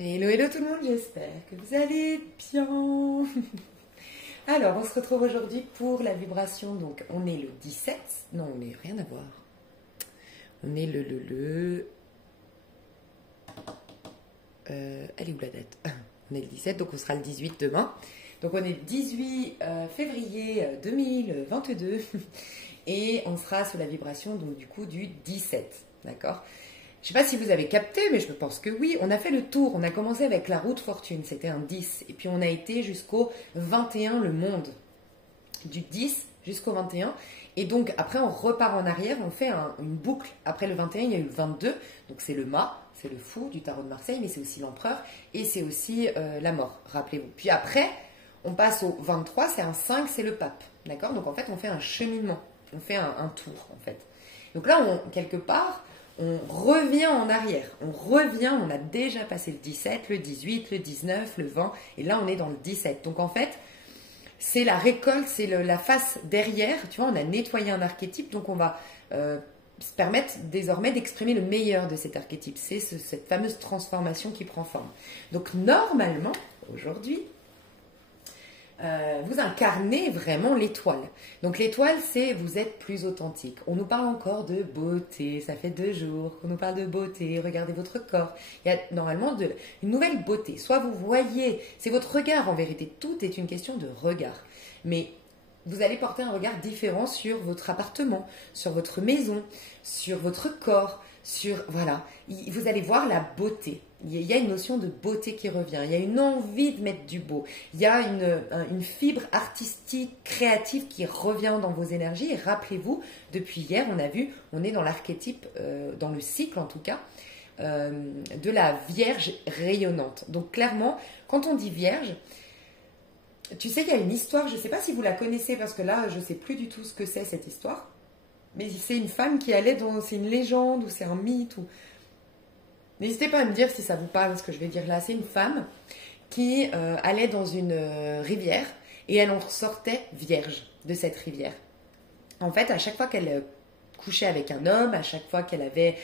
Hello, hello tout le monde, j'espère que vous allez bien. Alors, on se retrouve aujourd'hui pour la vibration. Donc, on est le 17. Non, on n'est rien à voir. On est elle est où la date? On est le 17, donc on sera le 18 demain. Donc, on est le 18 février 2022. Et on sera sous la vibration, donc du coup, du 17. D'accord? Je ne sais pas si vous avez capté, mais je pense que oui. On a fait le tour. On a commencé avec la route fortune, c'était un 10. Et puis on a été jusqu'au 21, le monde. Du 10 jusqu'au 21. Et donc après, on repart en arrière. On fait une boucle. Après le 21, il y a eu le 22. Donc c'est le mât, c'est le fou du tarot de Marseille, mais c'est aussi l'empereur. Et c'est aussi la mort, rappelez-vous. Puis après, on passe au 23, c'est un 5, c'est le pape. D'accord? Donc en fait, on fait un cheminement. On fait un tour, en fait. Donc là, quelque part, on revient en arrière, on a déjà passé le 17, le 18, le 19, le 20, et là on est dans le 17. Donc en fait, c'est la récolte, c'est la face derrière, tu vois, on a nettoyé un archétype, donc on va se permettre désormais d'exprimer le meilleur de cet archétype. C'est cette fameuse transformation qui prend forme. Donc normalement, aujourd'hui, vous incarnez vraiment l'étoile. Donc l'étoile, c'est vous êtes plus authentique. On nous parle encore de beauté, ça fait 2 jours qu'on nous parle de beauté, regardez votre corps. Il y a normalement une nouvelle beauté. Soit vous voyez, c'est votre regard en vérité, tout est une question de regard. Mais vous allez porter un regard différent sur votre appartement, sur votre maison, sur votre corps, voilà, vous allez voir la beauté. Il y a une notion de beauté qui revient, il y a une envie de mettre du beau, il y a une fibre artistique, créative qui revient dans vos énergies. Et rappelez-vous, depuis hier, on a vu, on est dans l'archétype, dans le cycle en tout cas, de la Vierge rayonnante. Donc clairement, quand on dit Vierge, tu sais, il y a une histoire, je ne sais pas si vous la connaissez parce que là, je ne sais plus du tout ce que c'est cette histoire. Mais c'est une femme qui allait dans... C'est une légende ou c'est un mythe ou... N'hésitez pas à me dire si ça vous parle ce que je vais dire là. C'est une femme qui allait dans une rivière et elle en sortait vierge de cette rivière. En fait, à chaque fois qu'elle couchait avec un homme, à chaque fois qu'elle avait...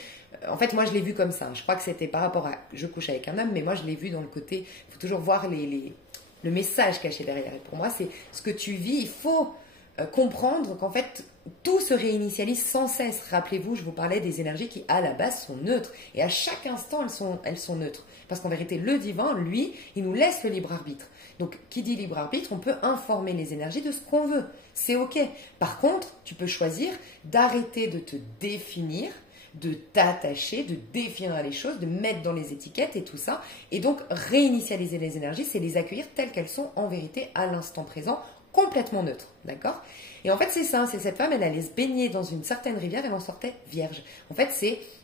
En fait, moi, je l'ai vu comme ça. Je crois que c'était par rapport à... Je couche avec un homme, mais moi, je l'ai vu dans le côté... Il faut toujours voir le message caché derrière. Et pour moi, c'est ce que tu vis. Il faut comprendre qu'en fait, tout se réinitialise sans cesse. Rappelez-vous, je vous parlais des énergies qui, à la base, sont neutres. Et à chaque instant, elles sont neutres. Parce qu'en vérité, le divin, lui, il nous laisse le libre arbitre. Donc, qui dit libre arbitre, on peut informer les énergies de ce qu'on veut. C'est OK. Par contre, tu peux choisir d'arrêter de te définir, de t'attacher, de définir les choses, de mettre dans les étiquettes et tout ça. Et donc, réinitialiser les énergies, c'est les accueillir telles qu'elles sont en vérité à l'instant présent, complètement neutres. D'accord? Et en fait, c'est ça. C'est cette femme, elle allait se baigner dans une certaine rivière, elle en sortait vierge. En fait,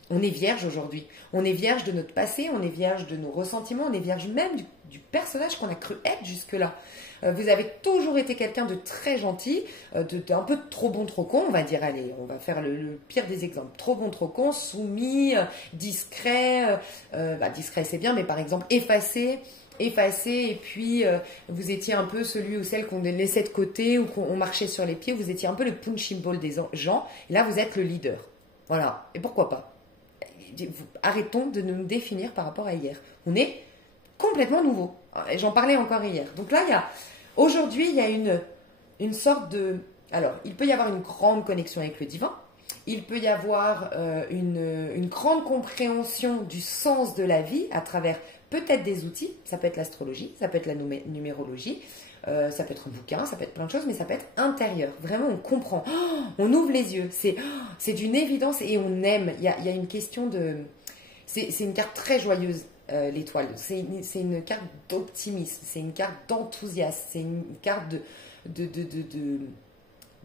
on est vierge aujourd'hui. On est vierge de notre passé, on est vierge de nos ressentiments, on est vierge même du personnage qu'on a cru être jusque-là. Vous avez toujours été quelqu'un de très gentil, un peu trop bon, trop con, on va dire. Allez, on va faire le pire des exemples. Trop bon, trop con, soumis, discret. Discret, c'est bien, mais par exemple, effacé, et puis vous étiez un peu celui ou celle qu'on laissait de côté ou qu'on marchait sur les pieds. Vous étiez un peu le punching ball des gens. Et là, vous êtes le leader. Voilà. Et pourquoi pas? Arrêtons de nous définir par rapport à hier. On est complètement nouveau. J'en parlais encore hier. Donc là, aujourd'hui, il y a une sorte de... Alors, il peut y avoir une grande connexion avec le divin. Il peut y avoir une grande compréhension du sens de la vie à travers peut-être des outils. Ça peut être l'astrologie, ça peut être la numérologie, ça peut être un bouquin, ça peut être plein de choses, mais ça peut être intérieur. Vraiment, on comprend. Oh, on ouvre les yeux. C'est d'une évidence et on aime. Il y a une question de... C'est une carte très joyeuse, l'étoile. C'est une carte d'optimisme, c'est une carte d'enthousiasme, c'est une carte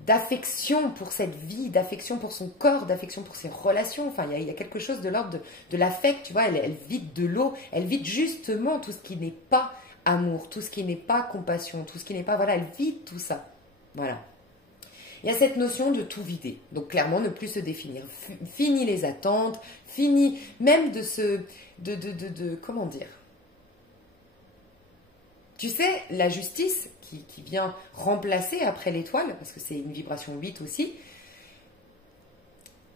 d'affection pour cette vie, d'affection pour son corps, d'affection pour ses relations. Enfin, il y a quelque chose de l'ordre de l'affect, tu vois. Elle vide de l'eau, elle vide justement tout ce qui n'est pas amour, tout ce qui n'est pas compassion, tout ce qui n'est pas... Voilà, elle vide tout ça. Voilà. Il y a cette notion de tout vider. Donc clairement, ne plus se définir. Fini les attentes, fini même de se... comment dire? Tu sais, la justice qui vient remplacer après l'étoile, parce que c'est une vibration 8 aussi,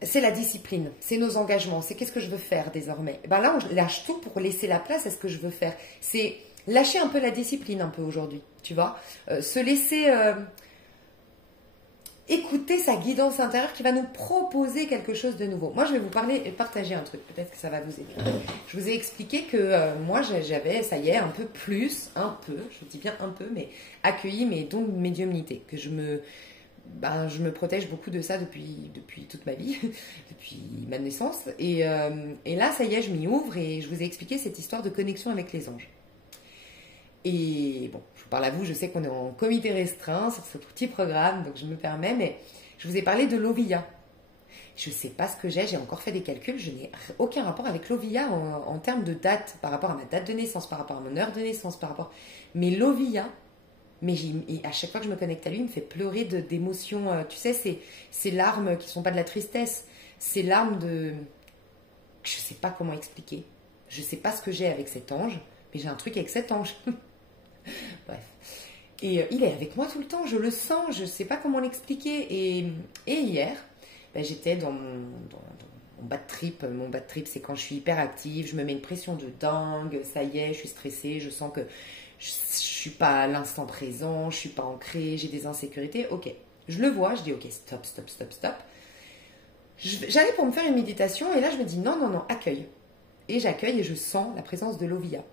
c'est la discipline, c'est nos engagements, c'est qu'est-ce que je veux faire désormais. Ben là, on lâche tout pour laisser la place à ce que je veux faire. C'est lâcher un peu la discipline un peu aujourd'hui, tu vois. Se laisser écouter sa guidance intérieure qui va nous proposer quelque chose de nouveau. Moi, je vais vous partager un truc, peut-être que ça va vous aider. Je vous ai expliqué que moi, j'avais, ça y est, je dis bien un peu, mais accueilli mes dons de médiumnité, que je me protège beaucoup de ça depuis toute ma vie, depuis ma naissance. Et là, ça y est, je m'y ouvre et je vous ai expliqué cette histoire de connexion avec les anges. Et bon, je vous parle à vous, je sais qu'on est en comité restreint sur ce petit programme, donc je me permets, mais je vous ai parlé de l'Ovia. Je ne sais pas ce que j'ai encore fait des calculs, je n'ai aucun rapport avec l'Ovia en termes de date, par rapport à ma date de naissance, par rapport à mon heure de naissance, par rapport... Mais l'Ovia, à chaque fois que je me connecte à lui, il me fait pleurer d'émotions. Tu sais, ces larmes qui ne sont pas de la tristesse, ces larmes de... Je ne sais pas comment expliquer. Je ne sais pas ce que j'ai avec cet ange, mais j'ai un truc avec cet ange. Bref. Et il est avec moi tout le temps, je le sens, je ne sais pas comment l'expliquer. Et hier, j'étais dans mon bad trip. Mon bad trip, c'est quand je suis hyper active, je me mets une pression de dingue, ça y est, je suis stressée, je sens que je ne suis pas à l'instant présent, je ne suis pas ancrée, j'ai des insécurités. Ok, je le vois, je dis ok, stop. J'allais pour me faire une méditation et là je me dis non, accueille. Et j'accueille et je sens la présence de l'Ovia.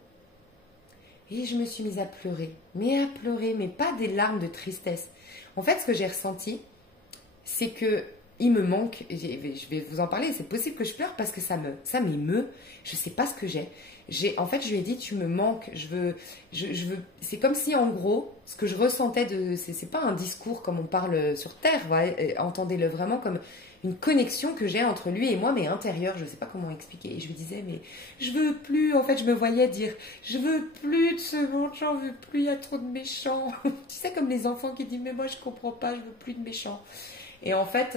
Et je me suis mise à pleurer, mais pas des larmes de tristesse. En fait, ce que j'ai ressenti, c'est que il me manque, je vais vous en parler, c'est possible que je pleure parce que ça m'émeut, je ne sais pas ce que j'ai. En fait, je lui ai dit, tu me manques, je veux, c'est comme si en gros, ce que je ressentais c'est pas un discours comme on parle sur Terre, voilà, entendez-le vraiment comme une connexion que j'ai entre lui et moi, mais intérieure, je ne sais pas comment expliquer. Et je lui disais, mais je veux plus, en fait, je me voyais dire, je veux plus de ce monde, j'en veux plus, il y a trop de méchants. Tu sais, comme les enfants qui disent, mais moi, je comprends pas, je veux plus de méchants. Et en fait,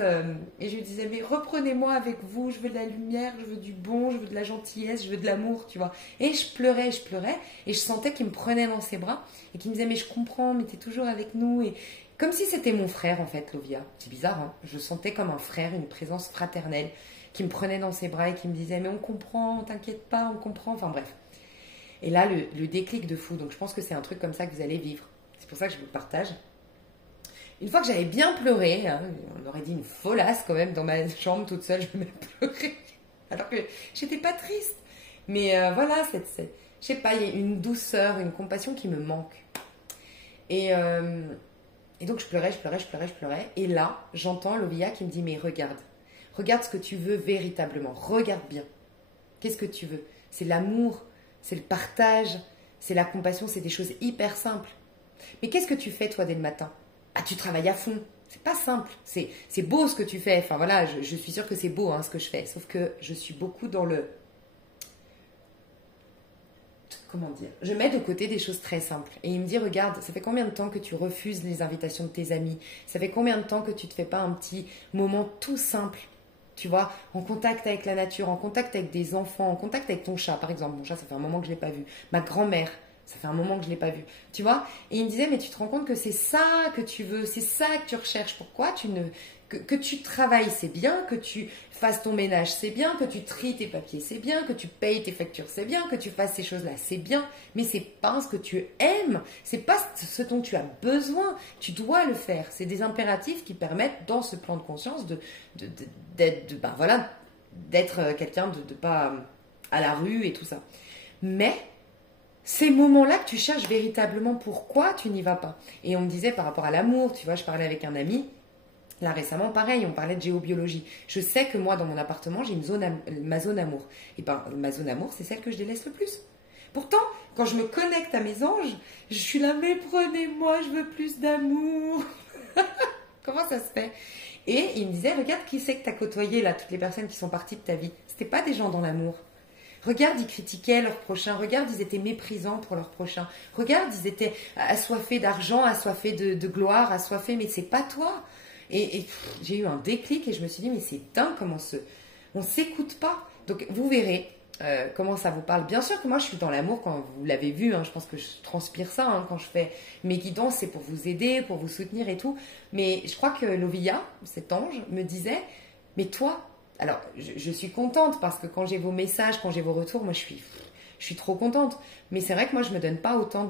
et je lui disais, mais reprenez-moi avec vous, je veux de la lumière, je veux du bon, je veux de la gentillesse, je veux de l'amour, tu vois. Et je pleurais, et je sentais qu'il me prenait dans ses bras, et qu'il me disait, mais je comprends, mais t'es toujours avec nous, et comme si c'était mon frère, en fait, l'Ovia. C'est bizarre, hein. Je sentais comme un frère, une présence fraternelle, qui me prenait dans ses bras, et qui me disait, mais on comprend, t'inquiète pas, on comprend, enfin bref. Et là, le déclic de fou, donc je pense que c'est un truc comme ça que vous allez vivre. C'est pour ça que je vous le partage. Une fois que j'avais bien pleuré, hein, on aurait dit une folasse quand même dans ma chambre toute seule, je me mets à pleurer. Alors que j'étais pas triste. Mais voilà, je sais pas, il y a une douceur, une compassion qui me manque. Et donc je pleurais. Et là, j'entends l'Ovia qui me dit, mais regarde ce que tu veux véritablement, regarde bien. Qu'est-ce que tu veux? C'est l'amour, c'est le partage, c'est la compassion, c'est des choses hyper simples. Mais qu'est-ce que tu fais toi dès le matin? Ah, tu travailles à fond. C'est pas simple. C'est beau ce que tu fais. Enfin voilà, je suis sûre que c'est beau hein, ce que je fais. Sauf que je suis beaucoup dans le... Comment dire? Je mets de côté des choses très simples. Et il me dit, regarde, ça fait combien de temps que tu refuses les invitations de tes amis? Ça fait combien de temps que tu ne te fais pas un petit moment tout simple? Tu vois, en contact avec la nature, en contact avec des enfants, en contact avec ton chat, par exemple. Mon chat, ça fait un moment que je ne l'ai pas vu. Ma grand-mère, ça fait un moment que je ne l'ai pas vu. Tu vois? Et il me disait, mais tu te rends compte que c'est ça que tu veux, c'est ça que tu recherches. Pourquoi tu ne... Que tu travailles, c'est bien, que tu fasses ton ménage, c'est bien, que tu tries tes papiers, c'est bien, que tu payes tes factures, c'est bien, que tu fasses ces choses-là, c'est bien, mais c'est pas ce que tu aimes, c'est pas ce dont tu as besoin, tu dois le faire. C'est des impératifs qui permettent, dans ce plan de conscience, d'être quelqu'un de pas à la rue et tout ça. Mais ces moments-là que tu cherches véritablement, pourquoi tu n'y vas pas? Et on me disait par rapport à l'amour, tu vois, je parlais avec un ami. Là récemment, pareil, on parlait de géobiologie. Je sais que moi, dans mon appartement, j'ai ma zone amour. Et ben, ma zone amour, c'est celle que je délaisse le plus. Pourtant, quand je me connecte à mes anges, je suis là, mais prenez-moi, je veux plus d'amour. Comment ça se fait? Et il me disait, regarde qui c'est que tu as côtoyé là, toutes les personnes qui sont parties de ta vie. C'était pas des gens dans l'amour. Regarde, ils critiquaient leurs prochains. Regarde, ils étaient méprisants pour leurs prochains. Regarde, ils étaient assoiffés d'argent, assoiffés de gloire, assoiffés, mais c'est pas toi. Et j'ai eu un déclic et je me suis dit, mais c'est dingue comment on s'écoute pas. Donc, vous verrez comment ça vous parle. Bien sûr que moi, je suis dans l'amour, quand vous l'avez vu, hein, je pense que je transpire ça. Hein, quand je fais mes guidances, c'est pour vous aider, pour vous soutenir et tout. Mais je crois que l'Ovia, cet ange, me disait, mais toi, alors, je suis contente parce que quand j'ai vos messages, quand j'ai vos retours, moi, je suis trop contente. Mais c'est vrai que moi, je me donne pas autant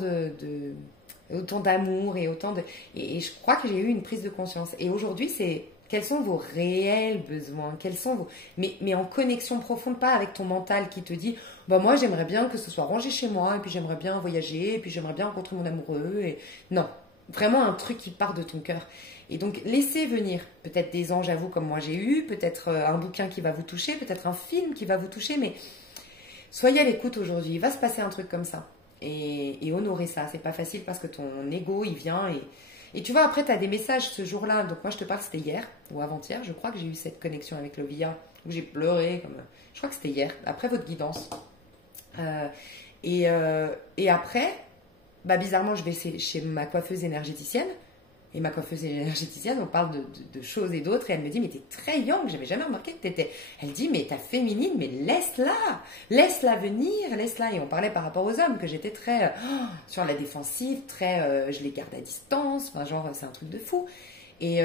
autant d'amour et autant de... Et je crois que j'ai eu une prise de conscience. Et aujourd'hui, c'est quels sont vos réels besoins, quels sont vos... mais en connexion profonde, pas avec ton mental qui te dit, bah moi, j'aimerais bien que ce soit rangé chez moi, et puis j'aimerais bien voyager, et puis j'aimerais bien rencontrer mon amoureux. Et... Non, vraiment un truc qui part de ton cœur. Et donc, laissez venir peut-être des anges à vous comme moi j'ai eu, peut-être un bouquin qui va vous toucher, peut-être un film qui va vous toucher, mais soyez à l'écoute aujourd'hui. Il va se passer un truc comme ça. Et honorer ça. C'est pas facile parce que ton ego, il vient et tu vois, après, tu as des messages ce jour-là. Donc, moi, je te parle, c'était hier ou avant-hier. Je crois que j'ai eu cette connexion avec Lovia où j'ai pleuré. Je crois que c'était hier, après votre guidance. Et après, bah, bizarrement, je vais chez ma coiffeuse énergéticienne. Et ma coiffeuse énergéticienne, on parle de choses et d'autres, et elle me dit, mais t'es très young, j'avais jamais remarqué que t'étais... Elle dit, mais ta féminine, mais laisse-la venir, laisse-la. Et on parlait par rapport aux hommes, que j'étais très sur la défensive, très, je les garde à distance, enfin genre, c'est un truc de fou. Et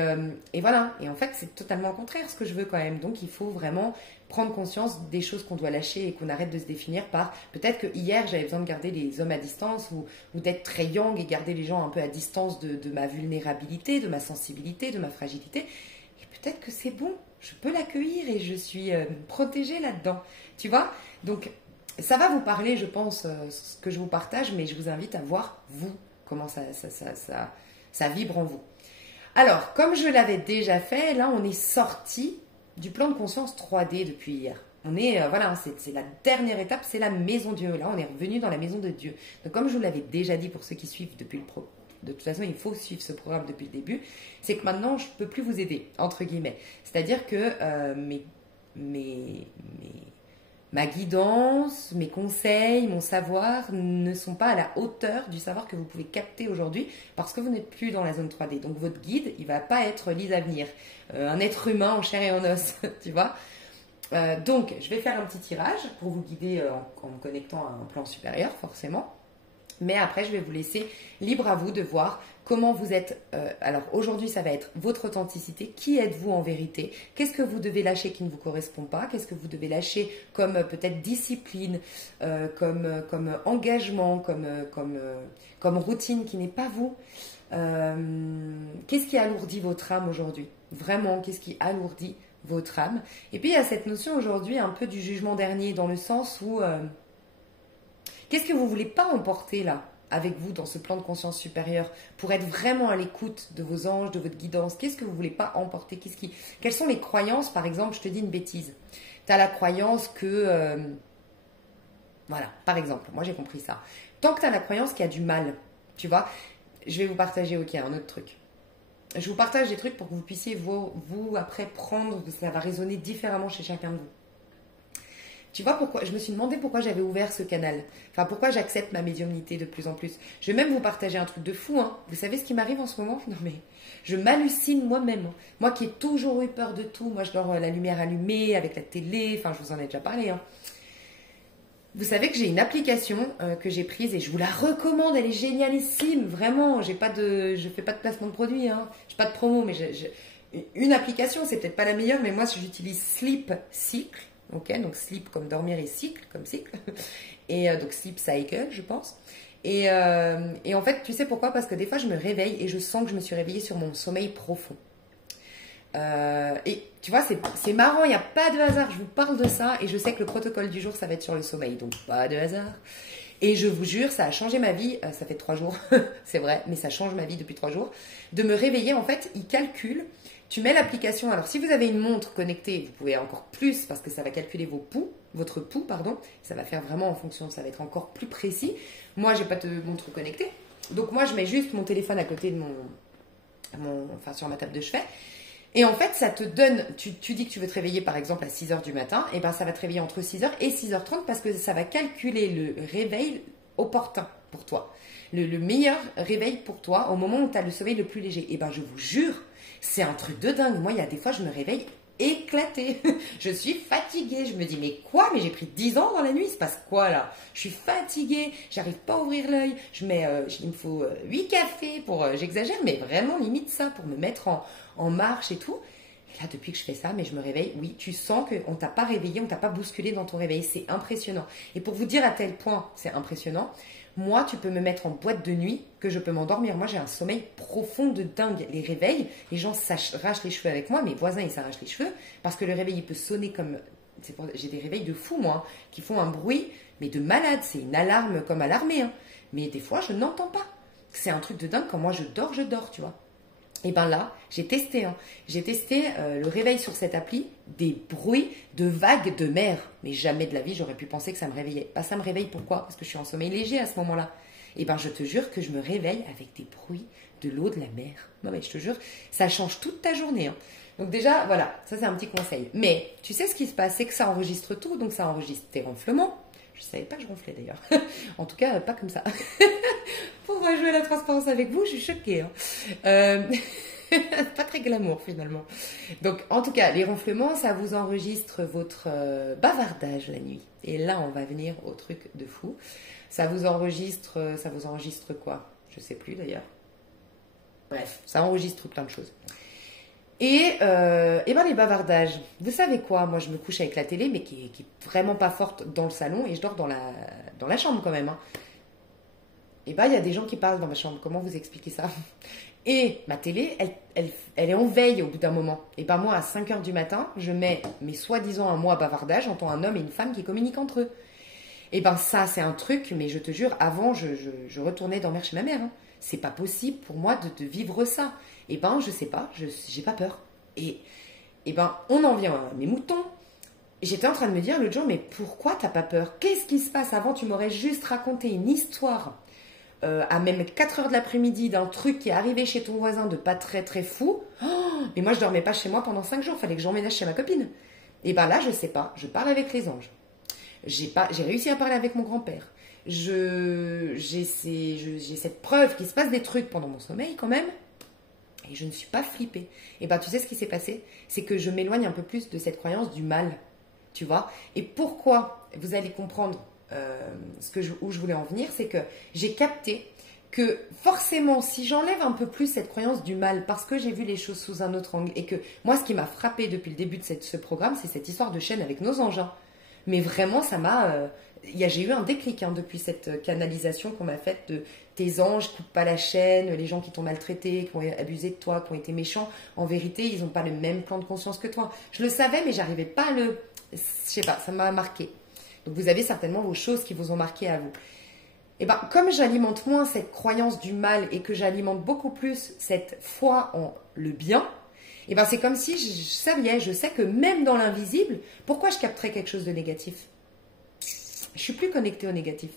voilà, et en fait, c'est totalement au contraire ce que je veux quand même. Donc, il faut vraiment prendre conscience des choses qu'on doit lâcher et qu'on arrête de se définir par peut-être que hier j'avais besoin de garder les hommes à distance ou d'être très young et garder les gens un peu à distance de ma vulnérabilité, de ma sensibilité, de ma fragilité. Et peut-être que c'est bon, je peux l'accueillir et je suis protégée là-dedans. Tu vois? Donc, ça va vous parler, je pense, ce que je vous partage, mais je vous invite à voir, vous, comment ça vibre en vous. Alors, comme je l'avais déjà fait, là, on est sorti du plan de conscience 3D depuis hier. On est, voilà, c'est la dernière étape, c'est la maison de Dieu. Là, on est revenu dans la maison de Dieu. Donc, comme je vous l'avais déjà dit pour ceux qui suivent depuis de toute façon, il faut suivre ce programme depuis le début, c'est que maintenant, je ne peux plus vous aider, entre guillemets. C'est-à-dire que ma guidance, mes conseils, mon savoir ne sont pas à la hauteur du savoir que vous pouvez capter aujourd'hui parce que vous n'êtes plus dans la zone 3D. Donc votre guide, il ne va pas être Lisa Venir, un être humain en chair et en os, tu vois. Donc je vais faire un petit tirage pour vous guider en me connectant à un plan supérieur, forcément. Mais après, je vais vous laisser libre à vous de voir comment vous êtes. Alors aujourd'hui, ça va être votre authenticité. Qui êtes-vous en vérité? Qu'est-ce que vous devez lâcher qui ne vous correspond pas? Qu'est-ce que vous devez lâcher comme peut-être discipline, comme engagement, comme routine qui n'est pas vous? Qu'est-ce qui alourdit votre âme aujourd'hui? Vraiment, qu'est-ce qui alourdit votre âme? Et puis, il y a cette notion aujourd'hui un peu du jugement dernier dans le sens où... qu'est-ce que vous ne voulez pas emporter là avec vous dans ce plan de conscience supérieure pour être vraiment à l'écoute de vos anges, de votre guidance? Qu'est-ce que vous ne voulez pas emporter? Quelles sont les croyances? Par exemple, je te dis une bêtise. Tu as la croyance que... voilà, par exemple, moi j'ai compris ça. Tant que tu as la croyance qu'il y a du mal, tu vois, je vais vous partager, ok, un autre truc. Je vous partage des trucs pour que vous puissiez vous après prendre, ça va résonner différemment chez chacun de vous. Tu vois pourquoi? Je me suis demandé pourquoi j'avais ouvert ce canal. Enfin, pourquoi j'accepte ma médiumnité de plus en plus. Je vais même vous partager un truc de fou. Hein. Vous savez ce qui m'arrive en ce moment? Non mais, je m'hallucine moi-même. Moi qui ai toujours eu peur de tout. Moi, je dors la lumière allumée avec la télé. Enfin, je vous en ai déjà parlé. Hein. Vous savez que j'ai une application que j'ai prise et je vous la recommande. Elle est génialissime. Vraiment, je fais pas de placement de produit. Hein. Je fais pas de promo, mais une application, c'est peut-être pas la meilleure, mais moi, j'utilise Sleep Cycle. Ok, donc sleep comme dormir et cycle comme cycle. Et donc sleep cycle, je pense. Et en fait, tu sais pourquoi? Parce que des fois, je me réveille et je sens que je me suis réveillée sur mon sommeil profond. Et tu vois, c'est marrant, il n'y a pas de hasard. Je vous parle de ça et je sais que le protocole du jour, ça va être sur le sommeil. Donc, pas de hasard. Et je vous jure, ça a changé ma vie. Ça fait 3 jours, c'est vrai, mais ça change ma vie depuis 3 jours. De me réveiller, en fait, il calcule. Tu mets l'application. Alors, si vous avez une montre connectée, vous pouvez encore plus parce que ça va calculer votre pouls, pardon. Ça va faire vraiment en fonction, ça va être encore plus précis. Moi, j'ai pas de montre connectée. Donc, moi, je mets juste mon téléphone à côté de enfin, sur ma table de chevet. Et en fait, ça te donne, tu dis que tu veux te réveiller par exemple à 6h du matin, et ben ça va te réveiller entre 6h et 6h30 parce que ça va calculer le réveil opportun pour toi. Le meilleur réveil pour toi au moment où tu as le sommeil le plus léger. Et ben je vous jure, c'est un truc de dingue. Moi, il y a des fois, je me réveille éclatée. Je suis fatiguée. Je me dis, mais quoi? Mais j'ai pris 10 ans dans la nuit. Il se passe quoi là? Je suis fatiguée. J'arrive pas à ouvrir l'œil. Il me faut 8 cafés pour... j'exagère, mais vraiment limite ça pour me mettre en marche et tout. Et là, depuis que je fais ça, mais je me réveille, oui, tu sens qu'on t'a pas réveillé, on t'a pas bousculé dans ton réveil. C'est impressionnant. Et pour vous dire à tel point, c'est impressionnant, moi, tu peux me mettre en boîte de nuit que je peux m'endormir. Moi, j'ai un sommeil profond de dingue. Les réveils, les gens s'arrachent les cheveux avec moi, mes voisins, ils s'arrachent les cheveux parce que le réveil, il peut sonner comme... J'ai des réveils de fous, moi, hein, qui font un bruit, mais de malade. C'est une alarme comme à l'armée. Hein. Mais des fois, je n'entends pas. C'est un truc de dingue. Quand moi, je dors, tu vois. Et ben là, j'ai testé. Hein. J'ai testé le réveil sur cette appli, des bruits de vagues de mer. Mais jamais de la vie, j'aurais pu penser que ça me réveillait. Bah, ça me réveille, pourquoi? Parce que je suis en sommeil léger à ce moment-là. Et ben, je te jure que je me réveille avec des bruits de l'eau de la mer. Non, mais je te jure, ça change toute ta journée. Hein. Donc déjà, voilà, ça c'est un petit conseil. Mais tu sais ce qui se passe, c'est que ça enregistre tout. Donc ça enregistre tes ronflements. Je ne savais pas que je ronflais d'ailleurs. En tout cas, pas comme ça. Pour jouer la transparence avec vous, je suis choquée. Hein. Pas très glamour finalement. Donc en tout cas, les ronflements, ça vous enregistre votre bavardage la nuit. Et là, on va venir au truc de fou. Ça vous enregistre quoi? Je sais plus d'ailleurs. Bref, ça enregistre plein de choses. Et ben les bavardages. Vous savez quoi? Moi, je me couche avec la télé, mais qui est vraiment pas forte dans le salon, et je dors dans la chambre quand même. Hein. Et ben il y a des gens qui parlent dans ma chambre. Comment vous expliquer ça? Et ma télé, elle est en veille au bout d'un moment. Et ben moi, à 5 heures du matin, je mets mes soi-disant un mois bavardage, j'entends un homme et une femme qui communiquent entre eux. Et ben ça, c'est un truc, mais je te jure, avant, je retournais dormir chez ma mère. Hein. C'est pas possible pour moi de vivre ça. Et ben, je sais pas, j'ai pas peur. Et ben, on en vient à mes moutons. J'étais en train de me dire l'autre jour, mais pourquoi t'as pas peur? Qu'est-ce qui se passe? Avant, tu m'aurais juste raconté une histoire à même 4 heures de l'après-midi d'un truc qui est arrivé chez ton voisin de pas très très fou. Oh, mais moi, je dormais pas chez moi pendant 5 jours. Fallait que j'emménage chez ma copine. Et ben là, je sais pas. Je parle avec les anges. J'ai réussi à parler avec mon grand-père. J'ai cette preuve qu'il se passe des trucs pendant mon sommeil quand même. Et je ne suis pas flippée. Et ben tu sais ce qui s'est passé? C'est que je m'éloigne un peu plus de cette croyance du mal. Tu vois? Et pourquoi? Vous allez comprendre où je voulais en venir. C'est que j'ai capté que forcément, si j'enlève un peu plus cette croyance du mal, parce que j'ai vu les choses sous un autre angle, et que moi, ce qui m'a frappé depuis le début de ce programme, c'est cette histoire de chaîne avec nos anges. Hein. Mais vraiment, ça m'a... j'ai eu un déclic hein, depuis cette canalisation qu'on m'a faite de tes anges, coupe pas la chaîne, les gens qui t'ont maltraité, qui ont abusé de toi, qui ont été méchants. En vérité, ils n'ont pas le même plan de conscience que toi. Je le savais, mais j'arrivais pas à le... Je sais pas, ça m'a marqué. Donc vous avez certainement vos choses qui vous ont marqué à vous. Et ben, comme j'alimente moins cette croyance du mal et que j'alimente beaucoup plus cette foi en le bien, et ben c'est comme si je sais que même dans l'invisible, pourquoi je capterais quelque chose de négatif? Je suis plus connectée au négatif.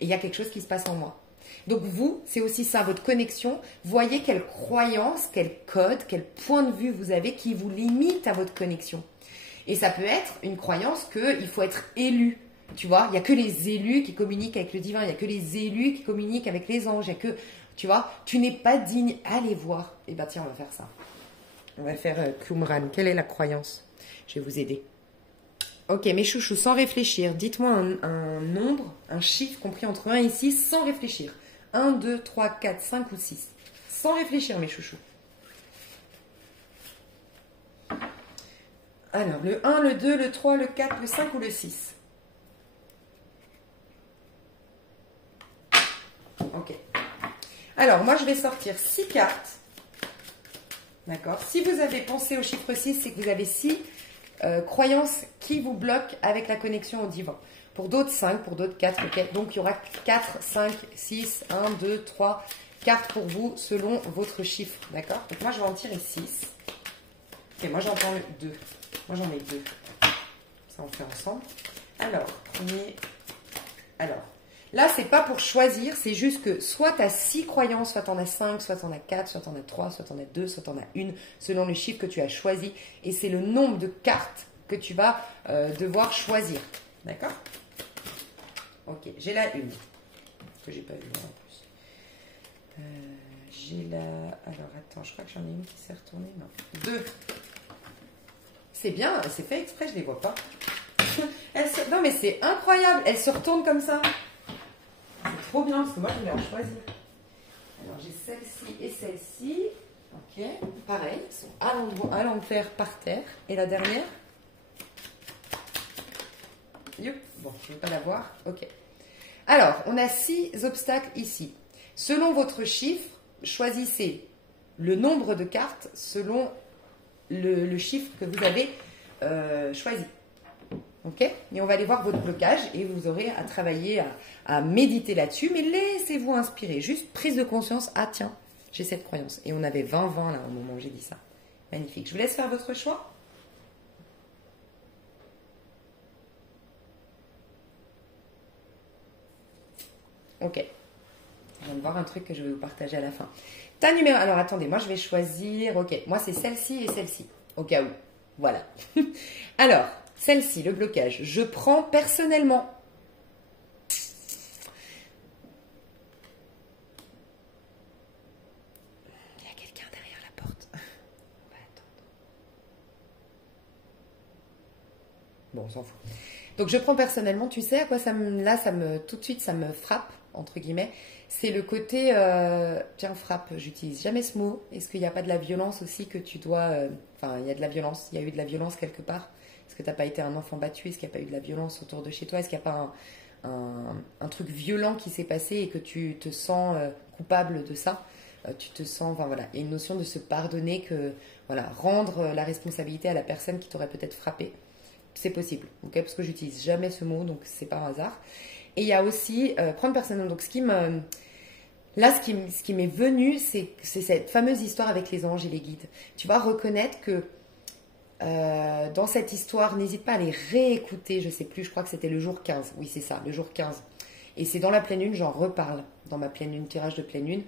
Et il y a quelque chose qui se passe en moi. Donc vous, c'est aussi ça, votre connexion. Voyez quelle croyance, quel code, quel point de vue vous avez qui vous limite à votre connexion. Et ça peut être une croyance qu'il faut être élu. Tu vois, il n'y a que les élus qui communiquent avec le divin, il n'y a que les élus qui communiquent avec les anges, il n'y a que, tu vois, tu n'es pas digne, allez voir. Et bien tiens, on va faire ça. On va faire Qumran. Quelle est la croyance? Je vais vous aider. Ok, mes chouchous, sans réfléchir, dites-moi un nombre, un chiffre compris entre 1 et 6, sans réfléchir. 1, 2, 3, 4, 5 ou 6. Sans réfléchir, mes chouchous. Alors, le 1, le 2, le 3, le 4, le 5 ou le 6? Ok. Alors, moi, je vais sortir 6 cartes. D'accord? Si vous avez pensé au chiffre 6, c'est que vous avez 6 croyances qui vous bloquent avec la connexion au divin. Pour d'autres, 5, pour d'autres, 4. Okay. Donc, il y aura 4, 5, 6, 1, 2, 3 cartes pour vous selon votre chiffre. D'accord? Donc, moi, je vais en tirer 6. Ok, moi, j'en prends 2. Moi, j'en mets 2. Ça, on fait ensemble. Alors, premier. Alors, là, c'est pas pour choisir, c'est juste que soit tu as 6 croyances, soit tu en as 5, soit tu en as 4, soit tu en as 3, soit tu en as 2, soit tu en as 1, selon le chiffre que tu as choisi. Et c'est le nombre de cartes que tu vas devoir choisir. D'accord? Ok, j'ai la 1. Que j'ai pas vu en plus. J'ai la... Alors, attends, je crois que j'en ai une qui s'est retournée. Non. 2. C'est bien, c'est fait exprès, je les vois pas. Non, mais c'est incroyable. Elle se retourne comme ça. C'est trop bien, parce que moi, je voulais en choisir. Alors, j'ai celle-ci et celle-ci. Ok, pareil, ils sont à l'envers par terre. Et la dernière? Youp. Bon, je ne veux pas la voir. Ok. Alors, on a 6 obstacles ici. Selon votre chiffre, choisissez le nombre de cartes selon le chiffre que vous avez choisi. Ok? Et on va aller voir votre blocage et vous aurez à travailler, à méditer là-dessus. Mais laissez-vous inspirer. Juste prise de conscience. Ah tiens, j'ai cette croyance. Et on avait 20-20 là au moment où j'ai dit ça. Magnifique. Je vous laisse faire votre choix. Ok. Je viens de voir un truc que je vais vous partager à la fin. Ta numéro... Alors attendez, moi je vais choisir... Ok, moi c'est celle-ci et celle-ci. Au cas où. Voilà. Alors, celle-ci, le blocage. Je prends personnellement. Il y a quelqu'un derrière la porte. On va attendre. Bon, on s'en fout. Donc je prends personnellement, tu sais à quoi ça me... Là, tout de suite, ça me frappe, entre guillemets. C'est le côté... Tiens, frappe, j'utilise jamais ce mot. Est-ce qu'il n'y a pas de la violence aussi que tu dois... Enfin, il y a de la violence. Il y a eu de la violence quelque part. Est-ce que tu n'as pas été un enfant battu? Est-ce qu'il n'y a pas eu de la violence autour de chez toi? Est-ce qu'il n'y a pas un truc violent qui s'est passé et que tu te sens coupable de ça? Tu te sens... Enfin, voilà. Il y a une notion de se pardonner, que... Voilà, rendre la responsabilité à la personne qui t'aurait peut-être frappé. C'est possible, ok? Parce que j'utilise jamais ce mot, donc c'est pas un hasard. Et il y a aussi prendre personnellement. Donc ce qui m'est venu, c'est cette fameuse histoire avec les anges et les guides. Tu vas reconnaître que dans cette histoire, n'hésite pas à les réécouter. Je sais plus, je crois que c'était le jour 15. Oui, c'est ça, le jour 15. Et c'est dans la pleine lune, j'en reparle dans ma pleine lune, tirage de pleine lune.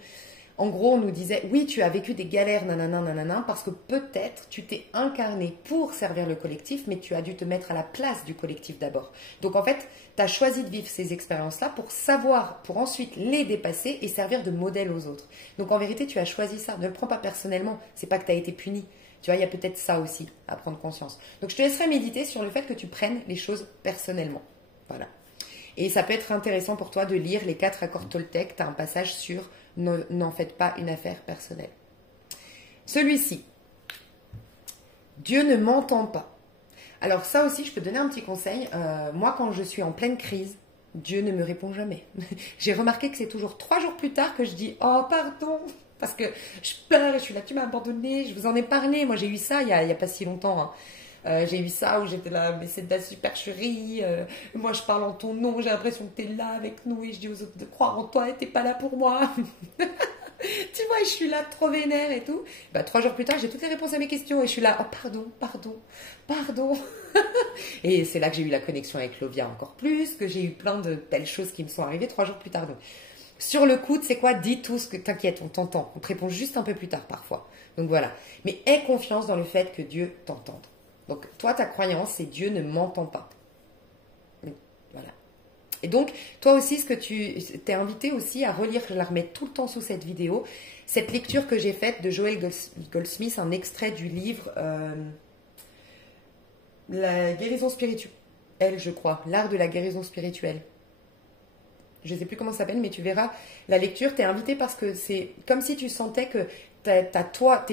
En gros, on nous disait, oui, tu as vécu des galères, nanana, nanana, parce que peut-être tu t'es incarné pour servir le collectif, mais tu as dû te mettre à la place du collectif d'abord. Donc en fait, tu as choisi de vivre ces expériences-là pour savoir, pour ensuite les dépasser et servir de modèle aux autres. Donc en vérité, tu as choisi ça. Ne le prends pas personnellement. C'est pas que tu as été puni. Tu vois, il y a peut-être ça aussi à prendre conscience. Donc je te laisserai méditer sur le fait que tu prennes les choses personnellement. Voilà. Et ça peut être intéressant pour toi de lire les 4 accords Toltec. Tu as un passage sur n'en faites pas une affaire personnelle. Celui-ci, Dieu ne m'entend pas. Alors ça aussi, je peux donner un petit conseil. Moi, quand je suis en pleine crise, Dieu ne me répond jamais. J'ai remarqué que c'est toujours 3 jours plus tard que je dis « Oh, pardon !» Parce que je pleure, je suis là, tu m'as abandonné, je vous en ai parlé. Moi, j'ai eu ça il y a pas si longtemps. Hein. J'ai eu ça où j'étais là, mais c'est de la supercherie. Moi, je parle en ton nom, j'ai l'impression que tu es là avec nous et je dis aux autres de croire en toi et t'es pas là pour moi. Tu vois, je suis là trop vénère et tout. Bah, 3 jours plus tard, j'ai toutes les réponses à mes questions et je suis là, oh pardon, pardon, pardon. Et c'est là que j'ai eu la connexion avec Lovia encore plus, que j'ai eu plein de belles choses qui me sont arrivées 3 jours plus tard. Donc, sur le coude, c'est quoi? Dis tout ce que t'inquiète, on t'entend. On te répond juste un peu plus tard parfois. Donc voilà. Mais aie confiance dans le fait que Dieu t'entende. Donc, toi, ta croyance, c'est Dieu ne m'entend pas. Voilà. Et donc, toi aussi, ce que tu t'es invité aussi à relire, je la remets tout le temps sous cette vidéo, cette lecture que j'ai faite de Joel Goldsmith, un extrait du livre La guérison spirituelle, je crois, l'art de la guérison spirituelle. Je ne sais plus comment ça s'appelle, mais tu verras la lecture, tu es invité parce que c'est comme si tu sentais que t'es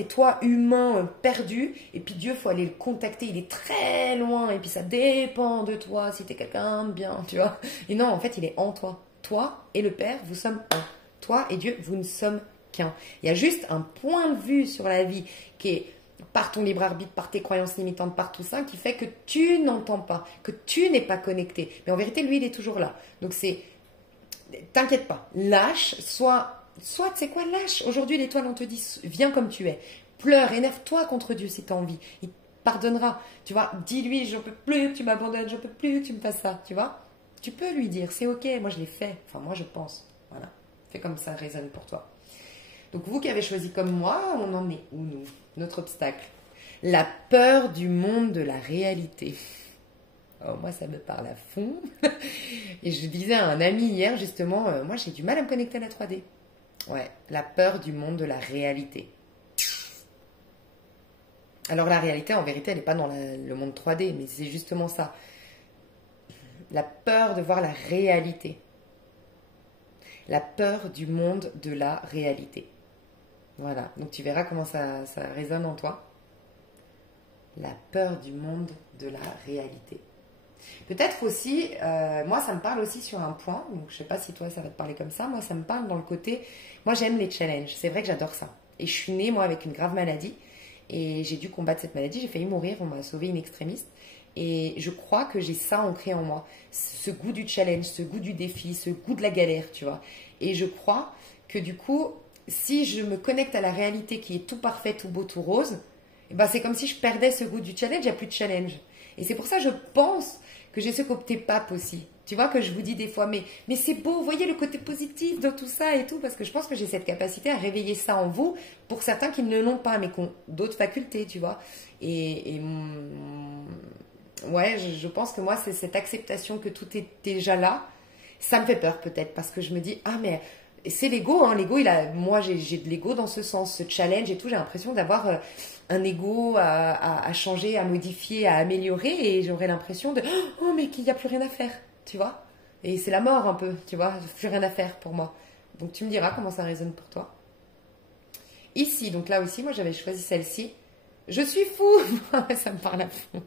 toi humain perdu, et puis Dieu, faut aller le contacter, il est très loin, et puis ça dépend de toi, si tu es quelqu'un de bien, tu vois. Et non, en fait, il est en toi. Toi et le Père, vous sommes un. Toi et Dieu, vous ne sommes qu'un. Il y a juste un point de vue sur la vie qui est par ton libre arbitre, par tes croyances limitantes, par tout ça, qui fait que tu n'entends pas, que tu n'es pas connecté. Mais en vérité, lui, il est toujours là. Donc t'inquiète pas, lâche, soit tu sais quoi, lâche. Aujourd'hui, l'étoile, on te dit, viens comme tu es. Pleure, énerve-toi contre Dieu si tu as envie. Il te pardonnera. Tu vois, dis-lui, je peux plus que tu m'abandonnes, je peux plus que tu me fasses ça. Tu vois, tu peux lui dire, c'est ok, moi je l'ai fait. Enfin, moi je pense. Voilà, fais comme ça résonne pour toi. Donc, vous qui avez choisi comme moi, on en est où, nous? Notre obstacle. La peur du monde de la réalité. Oh, moi, ça me parle à fond. Et je disais à un ami hier, justement, moi, j'ai du mal à me connecter à la 3D. Ouais, la peur du monde de la réalité. Alors, la réalité, en vérité, elle n'est pas dans le monde 3D, mais c'est justement ça. La peur de voir la réalité. La peur du monde de la réalité. Voilà, donc tu verras comment ça résonne en toi. La peur du monde de la réalité. Peut-être aussi, moi ça me parle aussi sur un point, donc je sais pas si toi ça va te parler comme ça, moi ça me parle dans le côté, moi j'aime les challenges, c'est vrai que j'adore ça. Et je suis née moi avec une grave maladie, et j'ai dû combattre cette maladie, j'ai failli mourir, on m'a sauvé une extrémiste. Et je crois que j'ai ça ancré en moi, ce goût du challenge, ce goût du défi, ce goût de la galère, tu vois. Et je crois que du coup, si je me connecte à la réalité qui est tout parfait, tout beau, tout rose, eh ben c'est comme si je perdais ce goût du challenge, il n'y a plus de challenge. Et c'est pour ça que je pense que j'ai ce côté pape aussi. Tu vois, que je vous dis des fois, mais c'est beau, vous voyez le côté positif dans tout ça et tout, parce que je pense que j'ai cette capacité à réveiller ça en vous, pour certains qui ne l'ont pas, mais qui ont d'autres facultés, tu vois. Ouais, je pense que moi, c'est cette acceptation que tout est déjà là. Ça me fait peur peut-être, parce que je me dis, ah mais c'est l'ego, hein, l'ego, moi j'ai de l'ego dans ce sens, ce challenge et tout, j'ai l'impression d'avoir un ego à changer, à modifier, à améliorer, et j'aurais l'impression de, oh mais qu'il n'y a plus rien à faire, tu vois. Et c'est la mort un peu, tu vois, plus rien à faire pour moi. Donc tu me diras comment ça résonne pour toi. Ici, donc là aussi, moi j'avais choisi celle-ci. Je suis fou. Ça me parle à fond.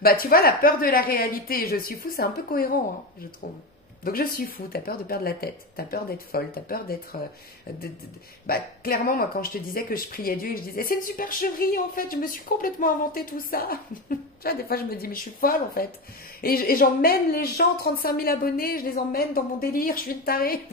Bah tu vois, la peur de la réalité et je suis fou, c'est un peu cohérent, hein, je trouve. Donc je suis fou, t'as peur de perdre la tête, t'as peur d'être folle, t'as peur d'être... Bah clairement, moi quand je te disais que je priais Dieu et que je disais c'est une supercherie en fait, je me suis complètement inventé tout ça. Tu vois, des fois je me dis mais je suis folle en fait. Et j'emmène les gens, 35 000 abonnés, je les emmène dans mon délire, je suis une tarée.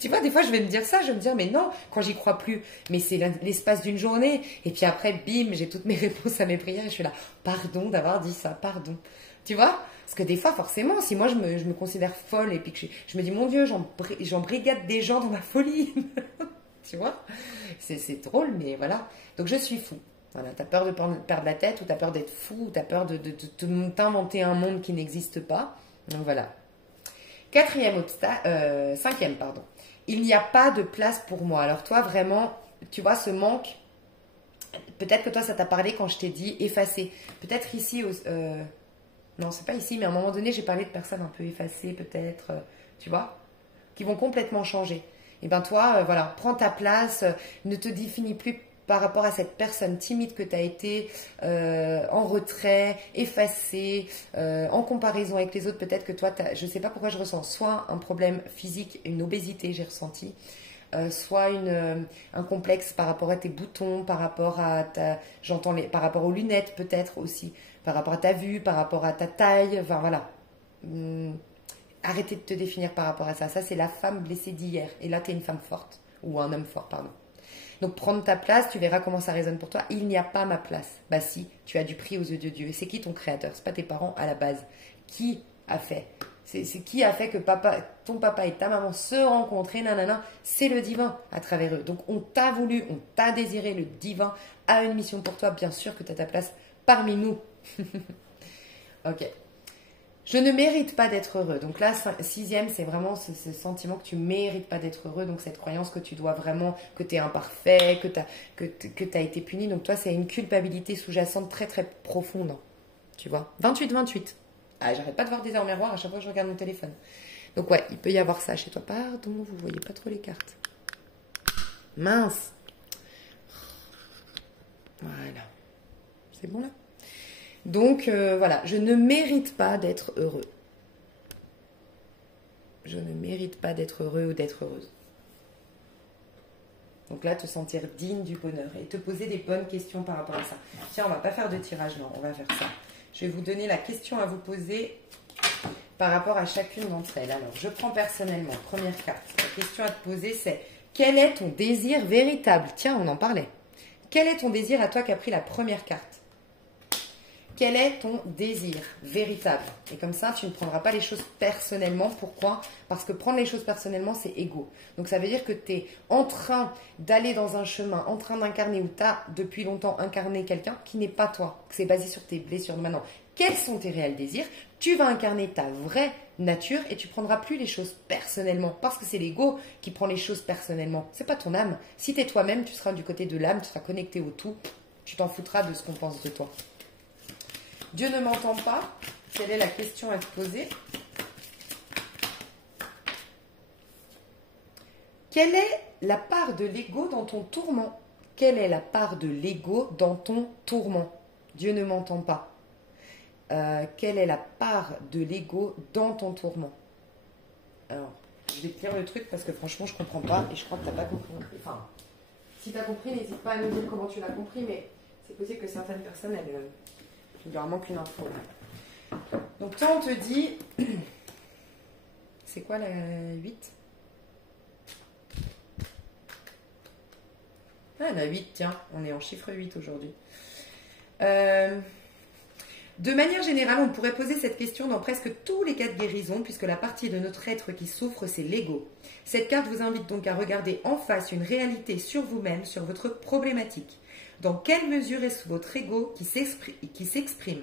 Tu vois, des fois, je vais me dire ça, je vais me dire, mais non, quand j'y crois plus, mais c'est l'espace d'une journée. Et puis après, bim, j'ai toutes mes réponses à mes prières et je suis là, pardon d'avoir dit ça, pardon. Tu vois? Parce que des fois, forcément, si moi je me considère folle et puis que je me dis, mon Dieu, j'en brigade des gens dans ma folie. Tu vois? C'est drôle, mais voilà. Donc je suis fou. Voilà, t'as peur de perdre la tête, ou t'as peur d'être fou, ou t'as peur de t'inventer un monde qui n'existe pas. Donc voilà. Cinquième, pardon. Il n'y a pas de place pour moi. Alors toi, vraiment, tu vois, ce manque, peut-être que toi, ça t'a parlé quand je t'ai dit effacer. Peut-être ici, non, c'est pas ici, mais à un moment donné, j'ai parlé de personnes un peu effacées, peut-être, tu vois, qui vont complètement changer. Et ben toi, voilà, prends ta place, ne te définis plus par rapport à cette personne timide que tu as été, en retrait, effacée, en comparaison avec les autres. Peut-être que toi, je ne sais pas pourquoi je ressens soit un problème physique, une obésité, j'ai ressenti, soit un complexe par rapport à tes boutons, par rapport à par rapport aux lunettes peut-être aussi, par rapport à ta vue, par rapport à ta taille, enfin voilà. Arrêtez de te définir par rapport à ça. Ça, c'est la femme blessée d'hier. Et là, tu es une femme forte. Ou un homme fort, pardon. Donc, prendre ta place, tu verras comment ça résonne pour toi. Il n'y a pas ma place. Bah si, tu as du prix aux yeux de Dieu. Et c'est qui ton créateur? C'est pas tes parents à la base. Qui a fait? C'est qui a fait que ton papa et ta maman se rencontrent, nanana? C'est le divin à travers eux. Donc, on t'a voulu, on t'a désiré. Le divin a une mission pour toi. Bien sûr que tu as ta place parmi nous. Ok. Je ne mérite pas d'être heureux. Donc là, sixième, c'est vraiment ce sentiment que tu ne mérites pas d'être heureux. Donc cette croyance que tu dois vraiment, que tu es imparfait, que t'as été puni. Donc toi, c'est une culpabilité sous-jacente très très profonde. Tu vois, 28-28. Ah, j'arrête pas de voir des heures miroirs à chaque fois que je regarde mon téléphone. Donc ouais, il peut y avoir ça chez toi. Pardon, vous voyez pas trop les cartes. Mince. Voilà. C'est bon là? Donc voilà, je ne mérite pas d'être heureux. Je ne mérite pas d'être heureux ou d'être heureuse. Donc là, te sentir digne du bonheur et te poser des bonnes questions par rapport à ça. Tiens, on va pas faire de tirage, non, on va faire ça. Je vais vous donner la question à vous poser par rapport à chacune d'entre elles. Alors, je prends personnellement, première carte. La question à te poser, c'est quel est ton désir véritable? Tiens, on en parlait. Quel est ton désir à toi qui a pris la première carte? Quel est ton désir véritable? Et comme ça, tu ne prendras pas les choses personnellement. Pourquoi? Parce que prendre les choses personnellement, c'est égo. Donc ça veut dire que tu es en train d'aller dans un chemin, en train d'incarner, ou tu as depuis longtemps incarné quelqu'un qui n'est pas toi, que c'est basé sur tes blessures. Maintenant, quels sont tes réels désirs? Tu vas incarner ta vraie nature et tu prendras plus les choses personnellement. Parce que c'est l'ego qui prend les choses personnellement. C'est pas ton âme. Si tu es toi-même, tu seras du côté de l'âme, tu seras connecté au tout. Tu t'en foutras de ce qu'on pense de toi. Dieu ne m'entend pas. Quelle est la question à te poser? Quelle est la part de l'ego dans ton tourment? Quelle est la part de l'ego dans ton tourment? Dieu ne m'entend pas. Quelle est la part de l'ego dans ton tourment? Alors, je vais te lire le truc parce que franchement, je ne comprends pas et je crois que tu n'as pas compris. Enfin, si tu as compris, n'hésite pas à nous dire comment tu l'as compris, mais c'est possible que certaines personnes, il leur manque une info. Donc, toi, on te dit... C'est quoi la 8? Ah, la 8, tiens, on est en chiffre 8 aujourd'hui. De manière générale, on pourrait poser cette question dans presque tous les cas de guérison, puisque la partie de notre être qui souffre, c'est l'ego. Cette carte vous invite donc à regarder en face une réalité sur vous-même, sur votre problématique. Dans quelle mesure est-ce votre ego qui s'exprime?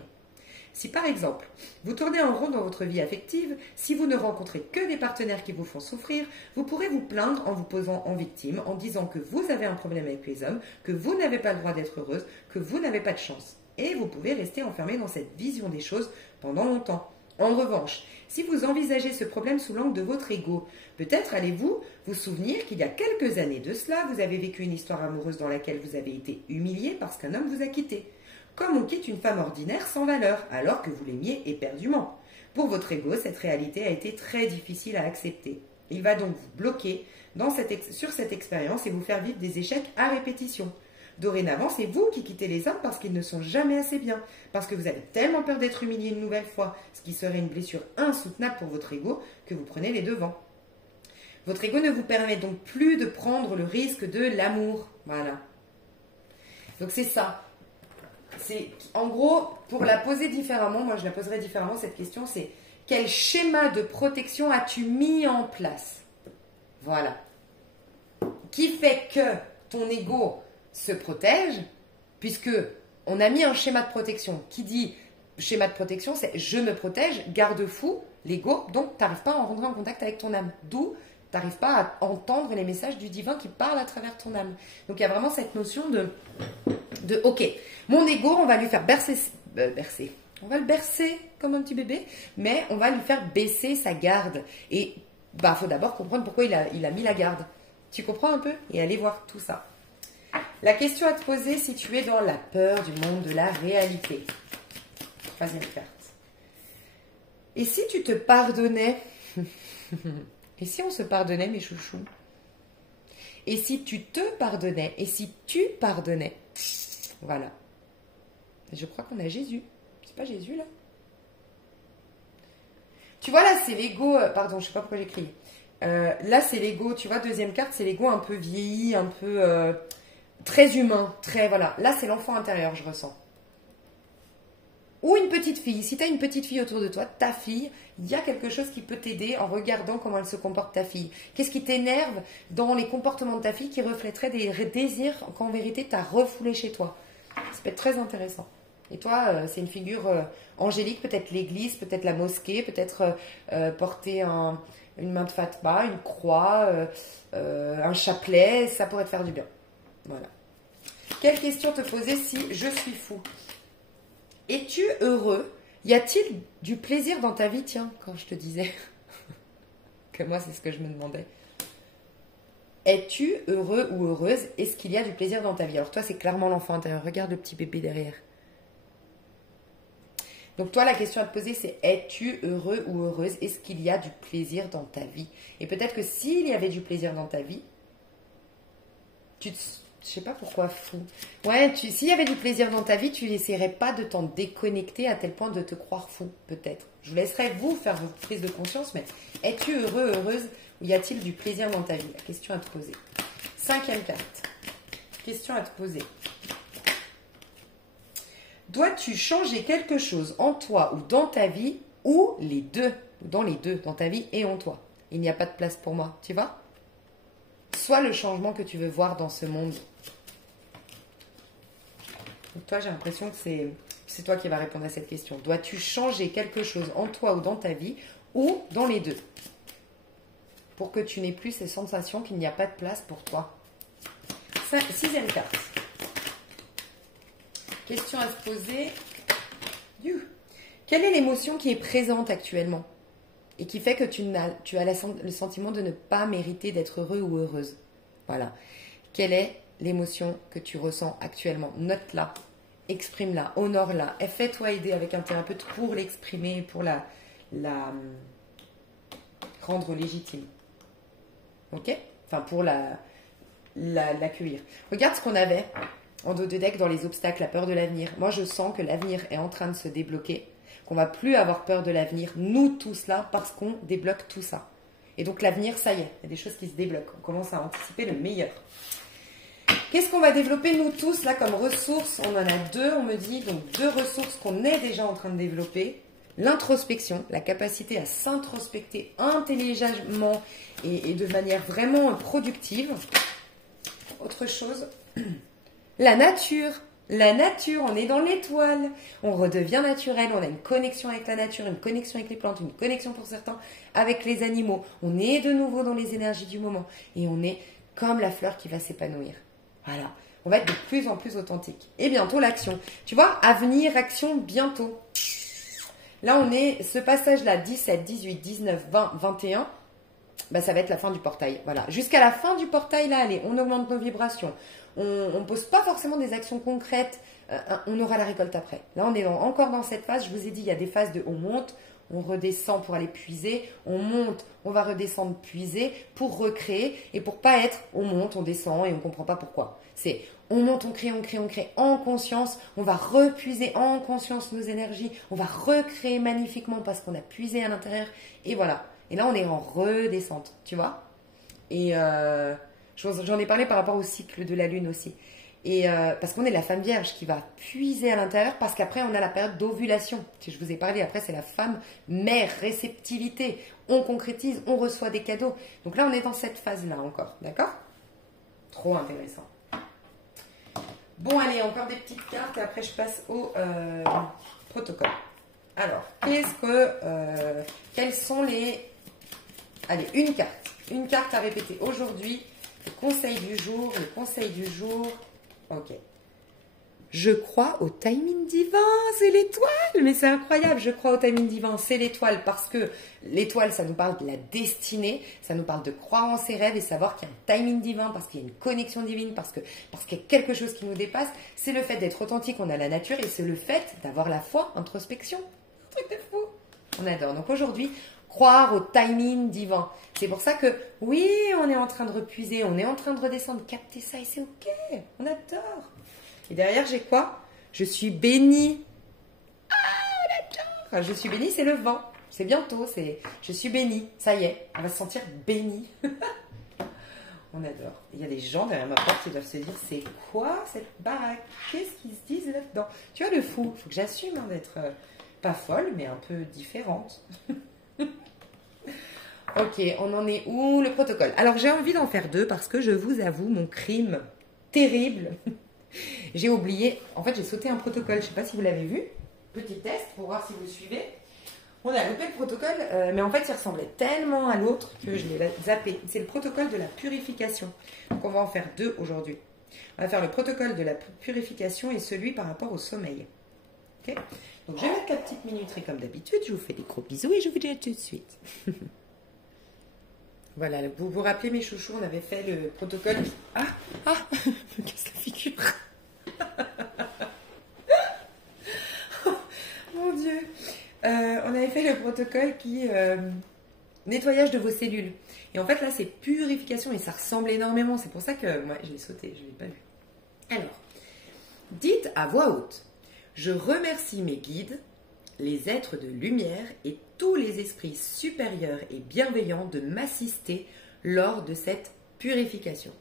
Si par exemple, vous tournez en rond dans votre vie affective, si vous ne rencontrez que des partenaires qui vous font souffrir, vous pourrez vous plaindre en vous posant en victime, en disant que vous avez un problème avec les hommes, que vous n'avez pas le droit d'être heureuse, que vous n'avez pas de chance. Et vous pouvez rester enfermé dans cette vision des choses pendant longtemps. En revanche, si vous envisagez ce problème sous l'angle de votre ego, peut-être allez-vous vous souvenir qu'il y a quelques années de cela, vous avez vécu une histoire amoureuse dans laquelle vous avez été humilié parce qu'un homme vous a quitté. Comme on quitte une femme ordinaire sans valeur, alors que vous l'aimiez éperdument. Pour votre ego, cette réalité a été très difficile à accepter. Il va donc vous bloquer sur cette expérience et vous faire vivre des échecs à répétition. Dorénavant, c'est vous qui quittez les hommes parce qu'ils ne sont jamais assez bien, parce que vous avez tellement peur d'être humilié une nouvelle fois, ce qui serait une blessure insoutenable pour votre ego, que vous prenez les devants. Votre ego ne vous permet donc plus de prendre le risque de l'amour. Voilà. Donc c'est ça. C'est, en gros, pour la poser différemment, moi je la poserais différemment, cette question, c'est quel schéma de protection as-tu mis en place? Voilà. Qui fait que ton ego se protège, puisque on a mis un schéma de protection. Qui dit schéma de protection, c'est je me protège, garde-fou, l'ego, donc tu n'arrives pas à rentrer en contact avec ton âme. D'où tu n'arrives pas à entendre les messages du divin qui parlent à travers ton âme. Donc il y a vraiment cette notion de ok, mon ego, on va lui faire bercer. On va le bercer comme un petit bébé, mais on va lui faire baisser sa garde. Et bah, faut d'abord comprendre pourquoi il a mis la garde. Tu comprends un peu? Et aller voir tout ça. La question à te poser si tu es dans la peur du monde de la réalité. Troisième carte. Et si tu te pardonnais? Et si on se pardonnait, mes chouchous? Et si tu te pardonnais? Et si tu pardonnais? Voilà. Je crois qu'on a Jésus. C'est pas Jésus, là? Tu vois, là, c'est l'ego... Pardon, je sais pas pourquoi j'ai crié. Là, c'est l'ego. Tu vois, deuxième carte, c'est l'ego un peu vieilli, un peu... très humain. Très, voilà. Là, c'est l'enfant intérieur, je ressens. Ou une petite fille. Si tu as une petite fille autour de toi, ta fille, il y a quelque chose qui peut t'aider en regardant comment elle se comporte, ta fille. Qu'est-ce qui t'énerve dans les comportements de ta fille qui reflèterait des désirs qu'en vérité, tu as refoulés chez toi? Ça peut être très intéressant. Et toi, c'est une figure angélique, peut-être l'église, peut-être la mosquée, peut-être porter une main de fatma, une croix, un chapelet, ça pourrait te faire du bien. Voilà. Quelle question te poser si je suis fou? Es-tu heureux? Y a-t-il du plaisir dans ta vie? Tiens, quand je te disais que moi, c'est ce que je me demandais. Es-tu heureux ou heureuse? Est-ce qu'il y a du plaisir dans ta vie? Alors toi, c'est clairement l'enfant intérieur. Regarde le petit bébé derrière. Donc toi, la question à te poser, c'est es-tu heureux ou heureuse? Est-ce qu'il y a du plaisir dans ta vie? Et peut-être que s'il y avait du plaisir dans ta vie, je sais pas pourquoi fou. Ouais, s'il y avait du plaisir dans ta vie, tu n'essaierais pas de t'en déconnecter à tel point de te croire fou, peut-être. Je vous laisserai vous faire votre prise de conscience, mais es-tu heureux, heureuse? Ou y a-t-il du plaisir dans ta vie? La question à te poser. Cinquième carte. Question à te poser. Dois-tu changer quelque chose en toi ou dans ta vie, ou les deux? Ou dans les deux, dans ta vie et en toi. Il n'y a pas de place pour moi, tu vois? Sois le changement que tu veux voir dans ce monde. Donc toi, j'ai l'impression que c'est toi qui vas répondre à cette question. Dois-tu changer quelque chose en toi ou dans ta vie, ou dans les deux? Pour que tu n'aies plus ces sensations qu'il n'y a pas de place pour toi. Sixième carte. Question à se poser. Quelle est l'émotion qui est présente actuellement? et qui fait que tu as le sentiment de ne pas mériter d'être heureux ou heureuse. Voilà. Quelle est l'émotion que tu ressens actuellement? Note-la, exprime-la, honore-la. Et fais-toi aider avec un thérapeute pour l'exprimer, pour la rendre légitime. Ok? Enfin, pour l'accueillir. Regarde ce qu'on avait en dos de deck dans les obstacles, la peur de l'avenir. Moi, je sens que l'avenir est en train de se débloquer, qu'on va plus avoir peur de l'avenir, nous tous là, parce qu'on débloque tout ça. Et donc l'avenir, ça y est, il y a des choses qui se débloquent. On commence à anticiper le meilleur. Qu'est-ce qu'on va développer nous tous là comme ressources? On en a deux, on me dit, donc deux ressources qu'on est déjà en train de développer. L'introspection, la capacité à s'introspecter intelligemment et de manière vraiment productive. Autre chose, la nature. La nature, on est dans l'étoile, on redevient naturel, on a une connexion avec la nature, une connexion avec les plantes, une connexion pour certains avec les animaux. On est de nouveau dans les énergies du moment et on est comme la fleur qui va s'épanouir. Voilà, on va être de plus en plus authentique. Et bientôt l'action. Tu vois, avenir, action, bientôt. Là, on est, ce passage-là, 17, 18, 19, 20, 21, bah, ça va être la fin du portail. Voilà, jusqu'à la fin du portail, là, allez, on augmente nos vibrations. On ne pose pas forcément des actions concrètes, on aura la récolte après. Là, on est encore dans cette phase, je vous ai dit, il y a des phases de on monte, on redescend pour aller puiser, on monte, on va redescendre puiser pour recréer et pour pas être on monte, on descend et on ne comprend pas pourquoi. C'est on monte, on crée en conscience, on va repuiser en conscience nos énergies, on va recréer magnifiquement parce qu'on a puisé à l'intérieur et voilà. Et là, on est en redescente, tu vois. Et j'en ai parlé par rapport au cycle de la lune aussi. Et parce qu'on est la femme vierge qui va puiser à l'intérieur parce qu'après on a la période d'ovulation. Si je vous ai parlé, après c'est la femme mère, réceptivité. On concrétise, on reçoit des cadeaux. Donc là on est dans cette phase-là encore, d'accord? Trop intéressant. Bon allez, encore des petites cartes et après je passe au protocole. Alors, quels sont les... Allez, une carte à répéter aujourd'hui. Le conseil du jour. Ok. Je crois au timing divin, c'est l'étoile, mais c'est incroyable, je crois au timing divin, c'est l'étoile, parce que l'étoile, ça nous parle de la destinée, ça nous parle de croire en ses rêves et savoir qu'il y a un timing divin, parce qu'il y a une connexion divine, parce qu'il y a quelque chose qui nous dépasse, c'est le fait d'être authentique, on a la nature, et c'est le fait d'avoir la foi, introspection, un truc de fou, on adore. Donc aujourd'hui, croire au timing divin. C'est pour ça que, oui, on est en train de repuiser, on est en train de redescendre, capter ça et c'est ok, on adore. Et derrière, j'ai quoi? Je suis bénie. Ah, on adore. Je suis bénie, c'est le vent. C'est bientôt, je suis bénie. Ça y est, on va se sentir bénie. On adore. Il y a des gens derrière ma porte qui doivent se dire, c'est quoi cette baraque? Qu'est-ce qu'ils se disent là-dedans? Tu vois le fou, il faut que j'assume d'être pas folle, mais un peu différente. Ok, on en est où? Le protocole. Alors, j'ai envie d'en faire deux parce que je vous avoue, mon crime terrible, j'ai oublié. En fait, j'ai sauté un protocole. Je ne sais pas si vous l'avez vu. Petit test pour voir si vous suivez. On a loupé le protocole, mais en fait, il ressemblait tellement à l'autre que je l'ai zappé. C'est le protocole de la purification. Donc, on va en faire deux aujourd'hui. On va faire le protocole de la purification et celui par rapport au sommeil. Ok? Donc, je vais mettre la petite minuterie comme d'habitude. Je vous fais des gros bisous et je vous dis à tout de suite. Voilà, vous vous rappelez mes chouchous, on avait fait le protocole. Ah, qu'est-ce que la figure? Oh, mon Dieu. On avait fait le protocole qui nettoyage de vos cellules. Et en fait, là, c'est purification et ça ressemble énormément. C'est pour ça que moi, je l'ai sauté, je ne l'ai pas vu. Alors, dites à voix haute. Je remercie mes guides, les êtres de lumière et tous les esprits supérieurs et bienveillants de m'assister lors de cette purification.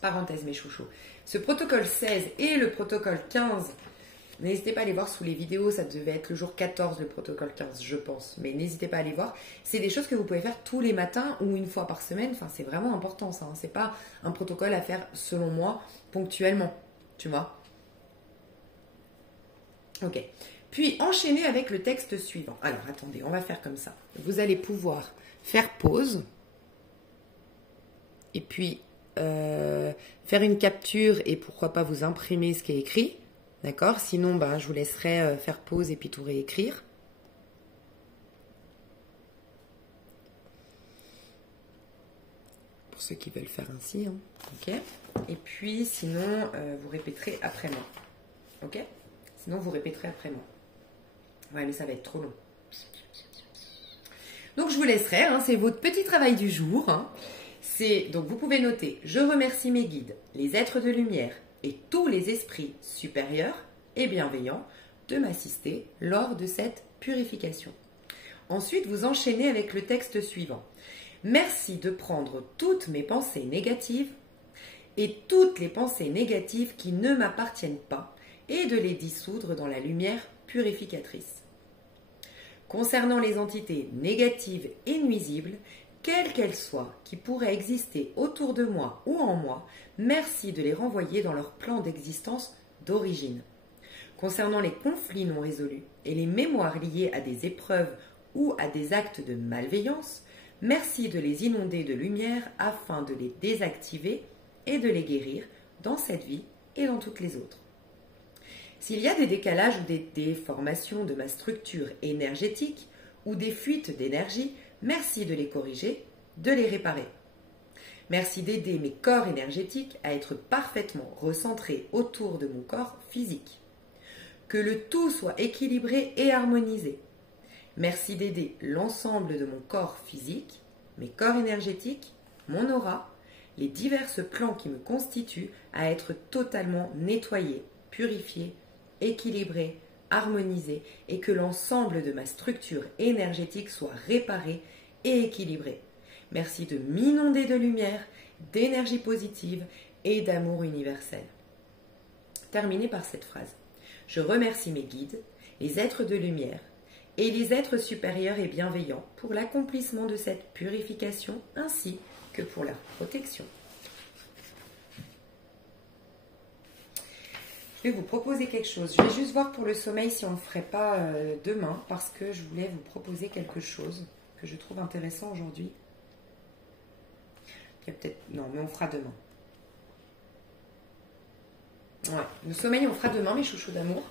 Parenthèse mes chouchous. Ce protocole 16 et le protocole 15, n'hésitez pas à aller voir sous les vidéos, ça devait être le jour 14 le protocole 15 je pense, mais n'hésitez pas à aller voir. C'est des choses que vous pouvez faire tous les matins ou une fois par semaine, enfin c'est vraiment important ça, hein. C'est pas un protocole à faire selon moi ponctuellement, tu vois. Ok. Puis, enchaîner avec le texte suivant. Alors, attendez, on va faire comme ça. Vous allez pouvoir faire pause. Et puis, faire une capture et pourquoi pas vous imprimer ce qui est écrit. D'accord? Sinon, je vous laisserai faire pause et puis tout réécrire. pour ceux qui veulent faire ainsi. Hein. Ok. Et puis, sinon, vous répéterez après moi. Ok. Sinon, vous répéterez après moi. Ouais, mais ça va être trop long. Donc, je vous laisserai. Hein, c'est votre petit travail du jour. Hein. Donc, vous pouvez noter « Je remercie mes guides, les êtres de lumière et tous les esprits supérieurs et bienveillants de m'assister lors de cette purification. » Ensuite, vous enchaînez avec le texte suivant. « Merci de prendre toutes mes pensées négatives et toutes les pensées négatives qui ne m'appartiennent pas et de les dissoudre dans la lumière purificatrice. Concernant les entités négatives et nuisibles, quelles qu'elles soient, qui pourraient exister autour de moi ou en moi, merci de les renvoyer dans leur plan d'existence d'origine. Concernant les conflits non résolus et les mémoires liées à des épreuves ou à des actes de malveillance, merci de les inonder de lumière afin de les désactiver et de les guérir dans cette vie et dans toutes les autres. S'il y a des décalages ou des déformations de ma structure énergétique ou des fuites d'énergie, merci de les corriger, de les réparer. Merci d'aider mes corps énergétiques à être parfaitement recentrés autour de mon corps physique. Que le tout soit équilibré et harmonisé. Merci d'aider l'ensemble de mon corps physique, mes corps énergétiques, mon aura, les divers plans qui me constituent à être totalement nettoyés, purifiés, équilibrés, harmonisés et que l'ensemble de ma structure énergétique soit réparé et équilibré. Merci de m'inonder de lumière, d'énergie positive et d'amour universel. Terminez par cette phrase. Je remercie mes guides, les êtres de lumière et les êtres supérieurs et bienveillants pour l'accomplissement de cette purification ainsi que pour leur protection. Je vais vous proposer quelque chose. Je vais juste voir pour le sommeil si on ne le ferait pas demain parce que je voulais vous proposer quelque chose que je trouve intéressant aujourd'hui. Peut-être non, mais on fera demain. Ouais, le sommeil on fera demain, mes chouchous d'amour.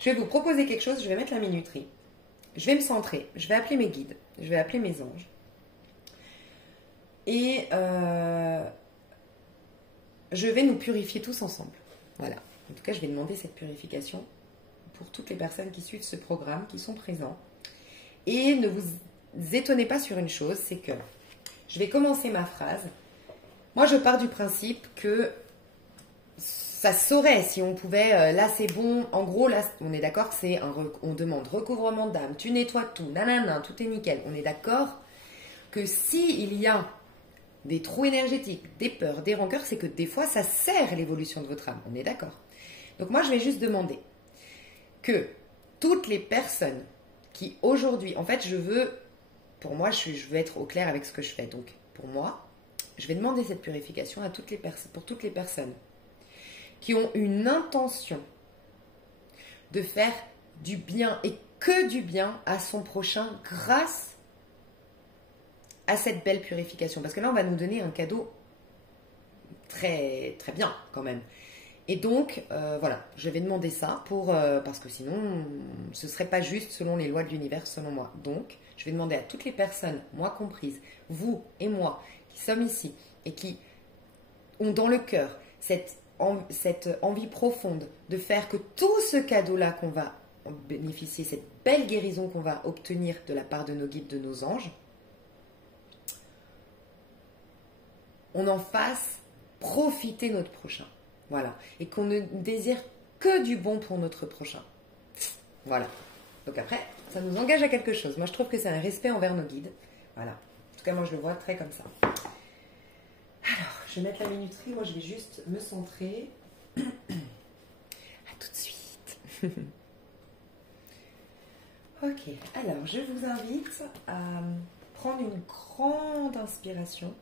Je vais vous proposer quelque chose. Je vais mettre la minuterie. Je vais me centrer. Je vais appeler mes guides. Je vais appeler mes anges. Et je vais nous purifier tous ensemble. Voilà. En tout cas, je vais demander cette purification pour toutes les personnes qui suivent ce programme, qui sont présents. Et ne vous étonnez pas sur une chose, c'est que je vais commencer ma phrase. Moi, je pars du principe que ça se saurait si on pouvait, là c'est bon, en gros, là on est d'accord, on demande recouvrement d'âme, tu nettoies tout, nanana, tout est nickel. On est d'accord que s'il y a des trous énergétiques, des peurs, des rancœurs, c'est que des fois ça sert l'évolution de votre âme. On est d'accord. Donc moi je vais juste demander que toutes les personnes qui aujourd'hui, en fait pour moi je veux être au clair avec ce que je fais. Donc pour moi, je vais demander cette purification à pour toutes les personnes qui ont une intention de faire du bien et que du bien à son prochain grâce à cette belle purification. Parce que là, on va nous donner un cadeau très, très bien quand même. Et donc, voilà, je vais demander ça parce que sinon, ce ne serait pas juste selon les lois de l'univers, selon moi. Donc, je vais demander à toutes les personnes, moi comprise, vous et moi, qui sommes ici et qui ont dans le cœur cette envie profonde de faire que tout ce cadeau-là qu'on va bénéficier, cette belle guérison qu'on va obtenir de la part de nos guides, de nos anges, on en fasse profiter notre prochain. Voilà. Et qu'on ne désire que du bon pour notre prochain. Voilà. Donc après, ça nous engage à quelque chose. Moi, je trouve que c'est un respect envers nos guides. Voilà. En tout cas, moi, je le vois très comme ça. Alors, je vais mettre la minuterie. Moi, je vais juste me centrer. À tout de suite. Ok. Alors, je vous invite à prendre une grande inspiration.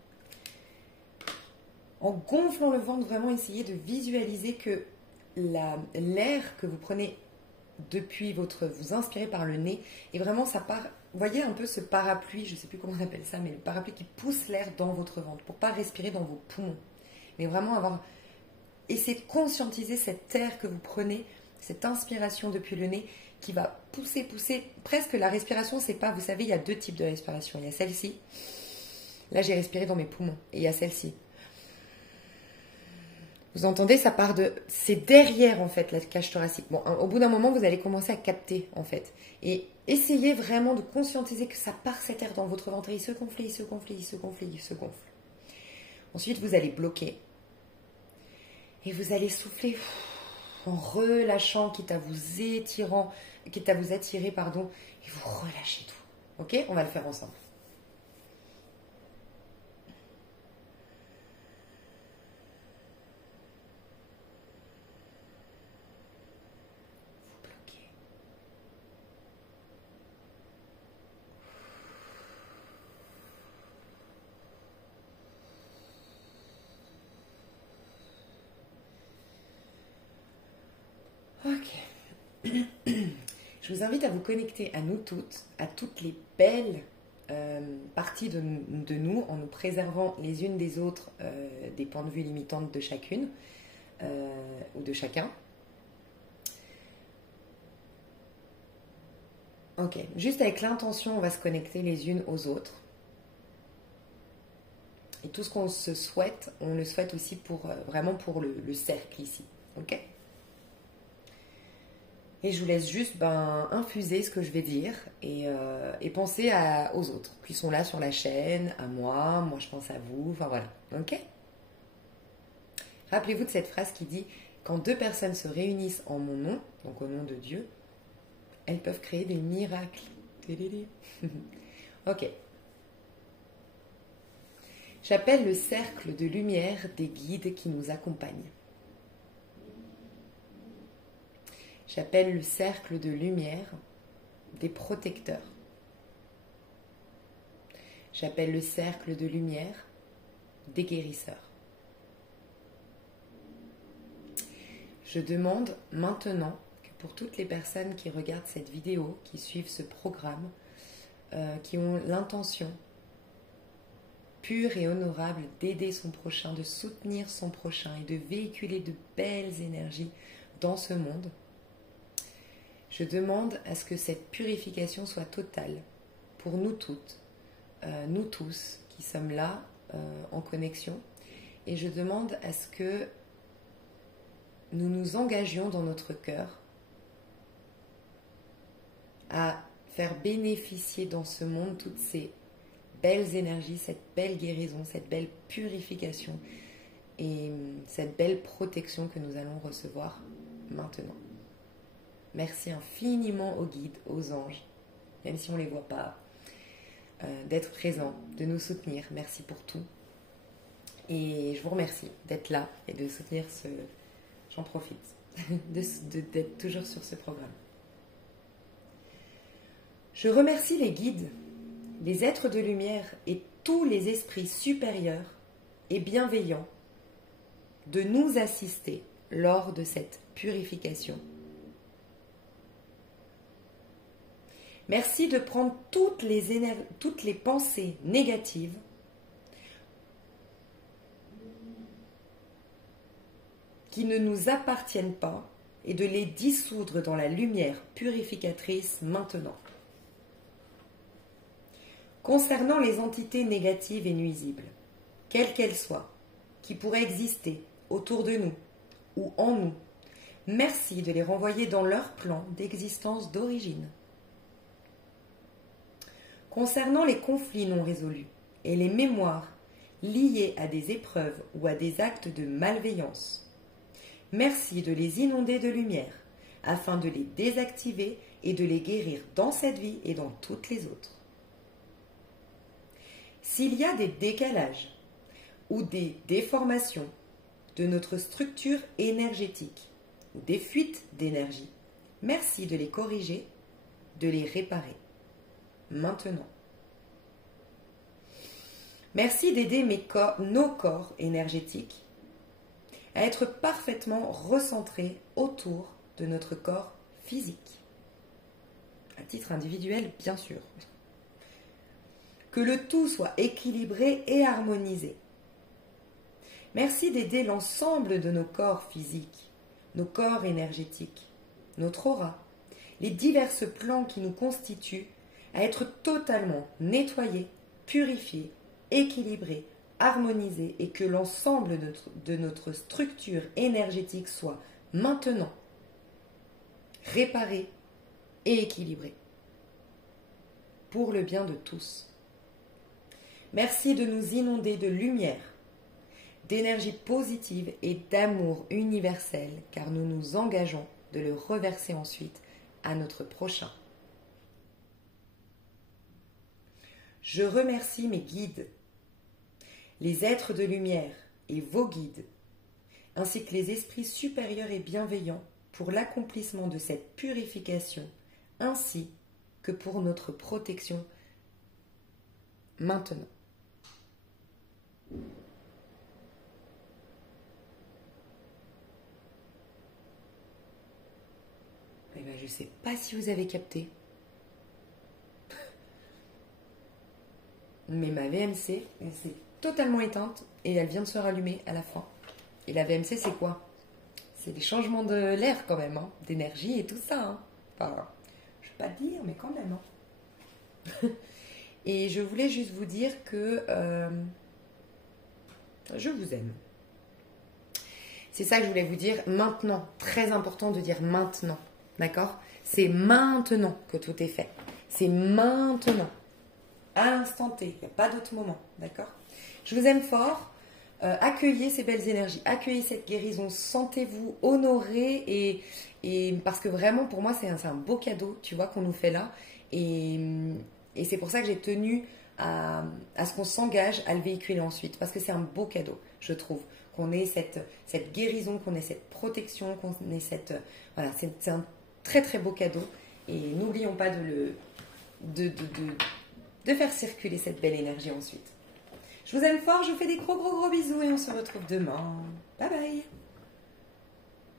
En gonflant le ventre, vraiment essayer de visualiser que l'air que vous prenez depuis vous inspirez par le nez, et vraiment ça part, vous voyez un peu ce parapluie, je ne sais plus comment on appelle ça, mais le parapluie qui pousse l'air dans votre ventre, pour ne pas respirer dans vos poumons, mais vraiment essayer de conscientiser cet air que vous prenez, cette inspiration depuis le nez, qui va pousser, presque la respiration, c'est pas, vous savez, il y a deux types de respiration, il y a celle-ci, Là, j'ai respiré dans mes poumons. Et il y a celle-ci. Vous entendez, ça part de... C'est derrière, en fait, la cage thoracique. Bon, au bout d'un moment, vous allez commencer à capter, en fait. Et essayez vraiment de conscientiser que ça part cet air dans votre ventre. Il se gonfle, il se gonfle, il se gonfle, il se gonfle. Ensuite, vous allez bloquer. Et vous allez souffler en relâchant, quitte à vous étirant, quitte à vous attirer, pardon. Et vous relâchez tout. Ok? On va le faire ensemble. Ok. Je vous invite à vous connecter à nous toutes, à toutes les belles parties de nous, en nous préservant les unes des autres des points de vue limitantes de chacune ou de chacun. Ok, juste avec l'intention, on va se connecter les unes aux autres. Et tout ce qu'on se souhaite, on le souhaite aussi pour vraiment pour le cercle ici. Ok ? Et je vous laisse juste infuser ce que je vais dire et penser aux autres qui sont là sur la chaîne, à moi je pense à vous, enfin voilà, ok? Rappelez-vous de cette phrase qui dit « Quand deux personnes se réunissent en mon nom, donc au nom de Dieu, elles peuvent créer des miracles. » Ok. J'appelle le cercle de lumière des guides qui nous accompagnent. J'appelle le cercle de lumière des protecteurs. J'appelle le cercle de lumière des guérisseurs. Je demande maintenant que pour toutes les personnes qui regardent cette vidéo, qui suivent ce programme, qui ont l'intention pure et honorable d'aider son prochain, de soutenir son prochain et de véhiculer de belles énergies dans ce monde, je demande à ce que cette purification soit totale pour nous toutes, nous tous qui sommes là en connexion. Et je demande à ce que nous nous engagions dans notre cœur à faire bénéficier dans ce monde toutes ces belles énergies, cette belle guérison, cette belle purification et cette belle protection que nous allons recevoir maintenant. Merci infiniment aux guides, aux anges, même si on ne les voit pas, d'être présents, de nous soutenir. Merci pour tout. Et je vous remercie d'être là et de soutenir ce... J'en profite, d'être toujours sur ce programme. Je remercie les guides, les êtres de lumière et tous les esprits supérieurs et bienveillants de nous assister lors de cette purification. Merci de prendre toutes les pensées négatives qui ne nous appartiennent pas et de les dissoudre dans la lumière purificatrice maintenant. Concernant les entités négatives et nuisibles, quelles qu'elles soient, qui pourraient exister autour de nous ou en nous, merci de les renvoyer dans leur plan d'existence d'origine. Concernant les conflits non résolus et les mémoires liées à des épreuves ou à des actes de malveillance, merci de les inonder de lumière afin de les désactiver et de les guérir dans cette vie et dans toutes les autres. S'il y a des décalages ou des déformations de notre structure énergétique ou des fuites d'énergie, merci de les corriger, de les réparer. Maintenant. Merci d'aider nos corps énergétiques à être parfaitement recentrés autour de notre corps physique. À titre individuel, bien sûr. Que le tout soit équilibré et harmonisé. Merci d'aider l'ensemble de nos corps physiques, nos corps énergétiques, notre aura, les divers plans qui nous constituent à être totalement nettoyés, purifiés équilibré, harmonisé et que l'ensemble de notre structure énergétique soit maintenant réparé et équilibré pour le bien de tous. Merci de nous inonder de lumière, d'énergie positive et d'amour universel, car nous nous engageons de le reverser ensuite à notre prochain. Je remercie mes guides, les êtres de lumière et vos guides, ainsi que les esprits supérieurs et bienveillants pour l'accomplissement de cette purification, ainsi que pour notre protection maintenant. Eh ben, je ne sais pas si vous avez capté, mais ma VMC, elle s'est totalement éteinte et elle vient de se rallumer à la fin. Et la VMC, c'est quoi? C'est des changements de l'air quand même, hein, d'énergie et tout ça. Hein. Enfin, je ne vais pas le dire, mais quand même. Hein. Et je voulais juste vous dire que je vous aime. C'est ça que je voulais vous dire maintenant. Très important de dire maintenant. D'accord? C'est maintenant que tout est fait. C'est maintenant. À l'instant T. Il n'y a pas d'autre moment. D'accord? Je vous aime fort. Accueillez ces belles énergies. Accueillez cette guérison. Sentez-vous honorés. Et parce que vraiment, pour moi, c'est un beau cadeau, tu vois, qu'on nous fait là. Et c'est pour ça que j'ai tenu à ce qu'on s'engage à le véhiculer ensuite. Parce que c'est un beau cadeau, je trouve. Qu'on ait cette guérison, qu'on ait cette protection, qu'on ait cette... Voilà, c'est un très très beau cadeau. Et n'oublions pas de faire circuler cette belle énergie ensuite. Je vous aime fort, je vous fais des gros bisous et on se retrouve demain. Bye bye.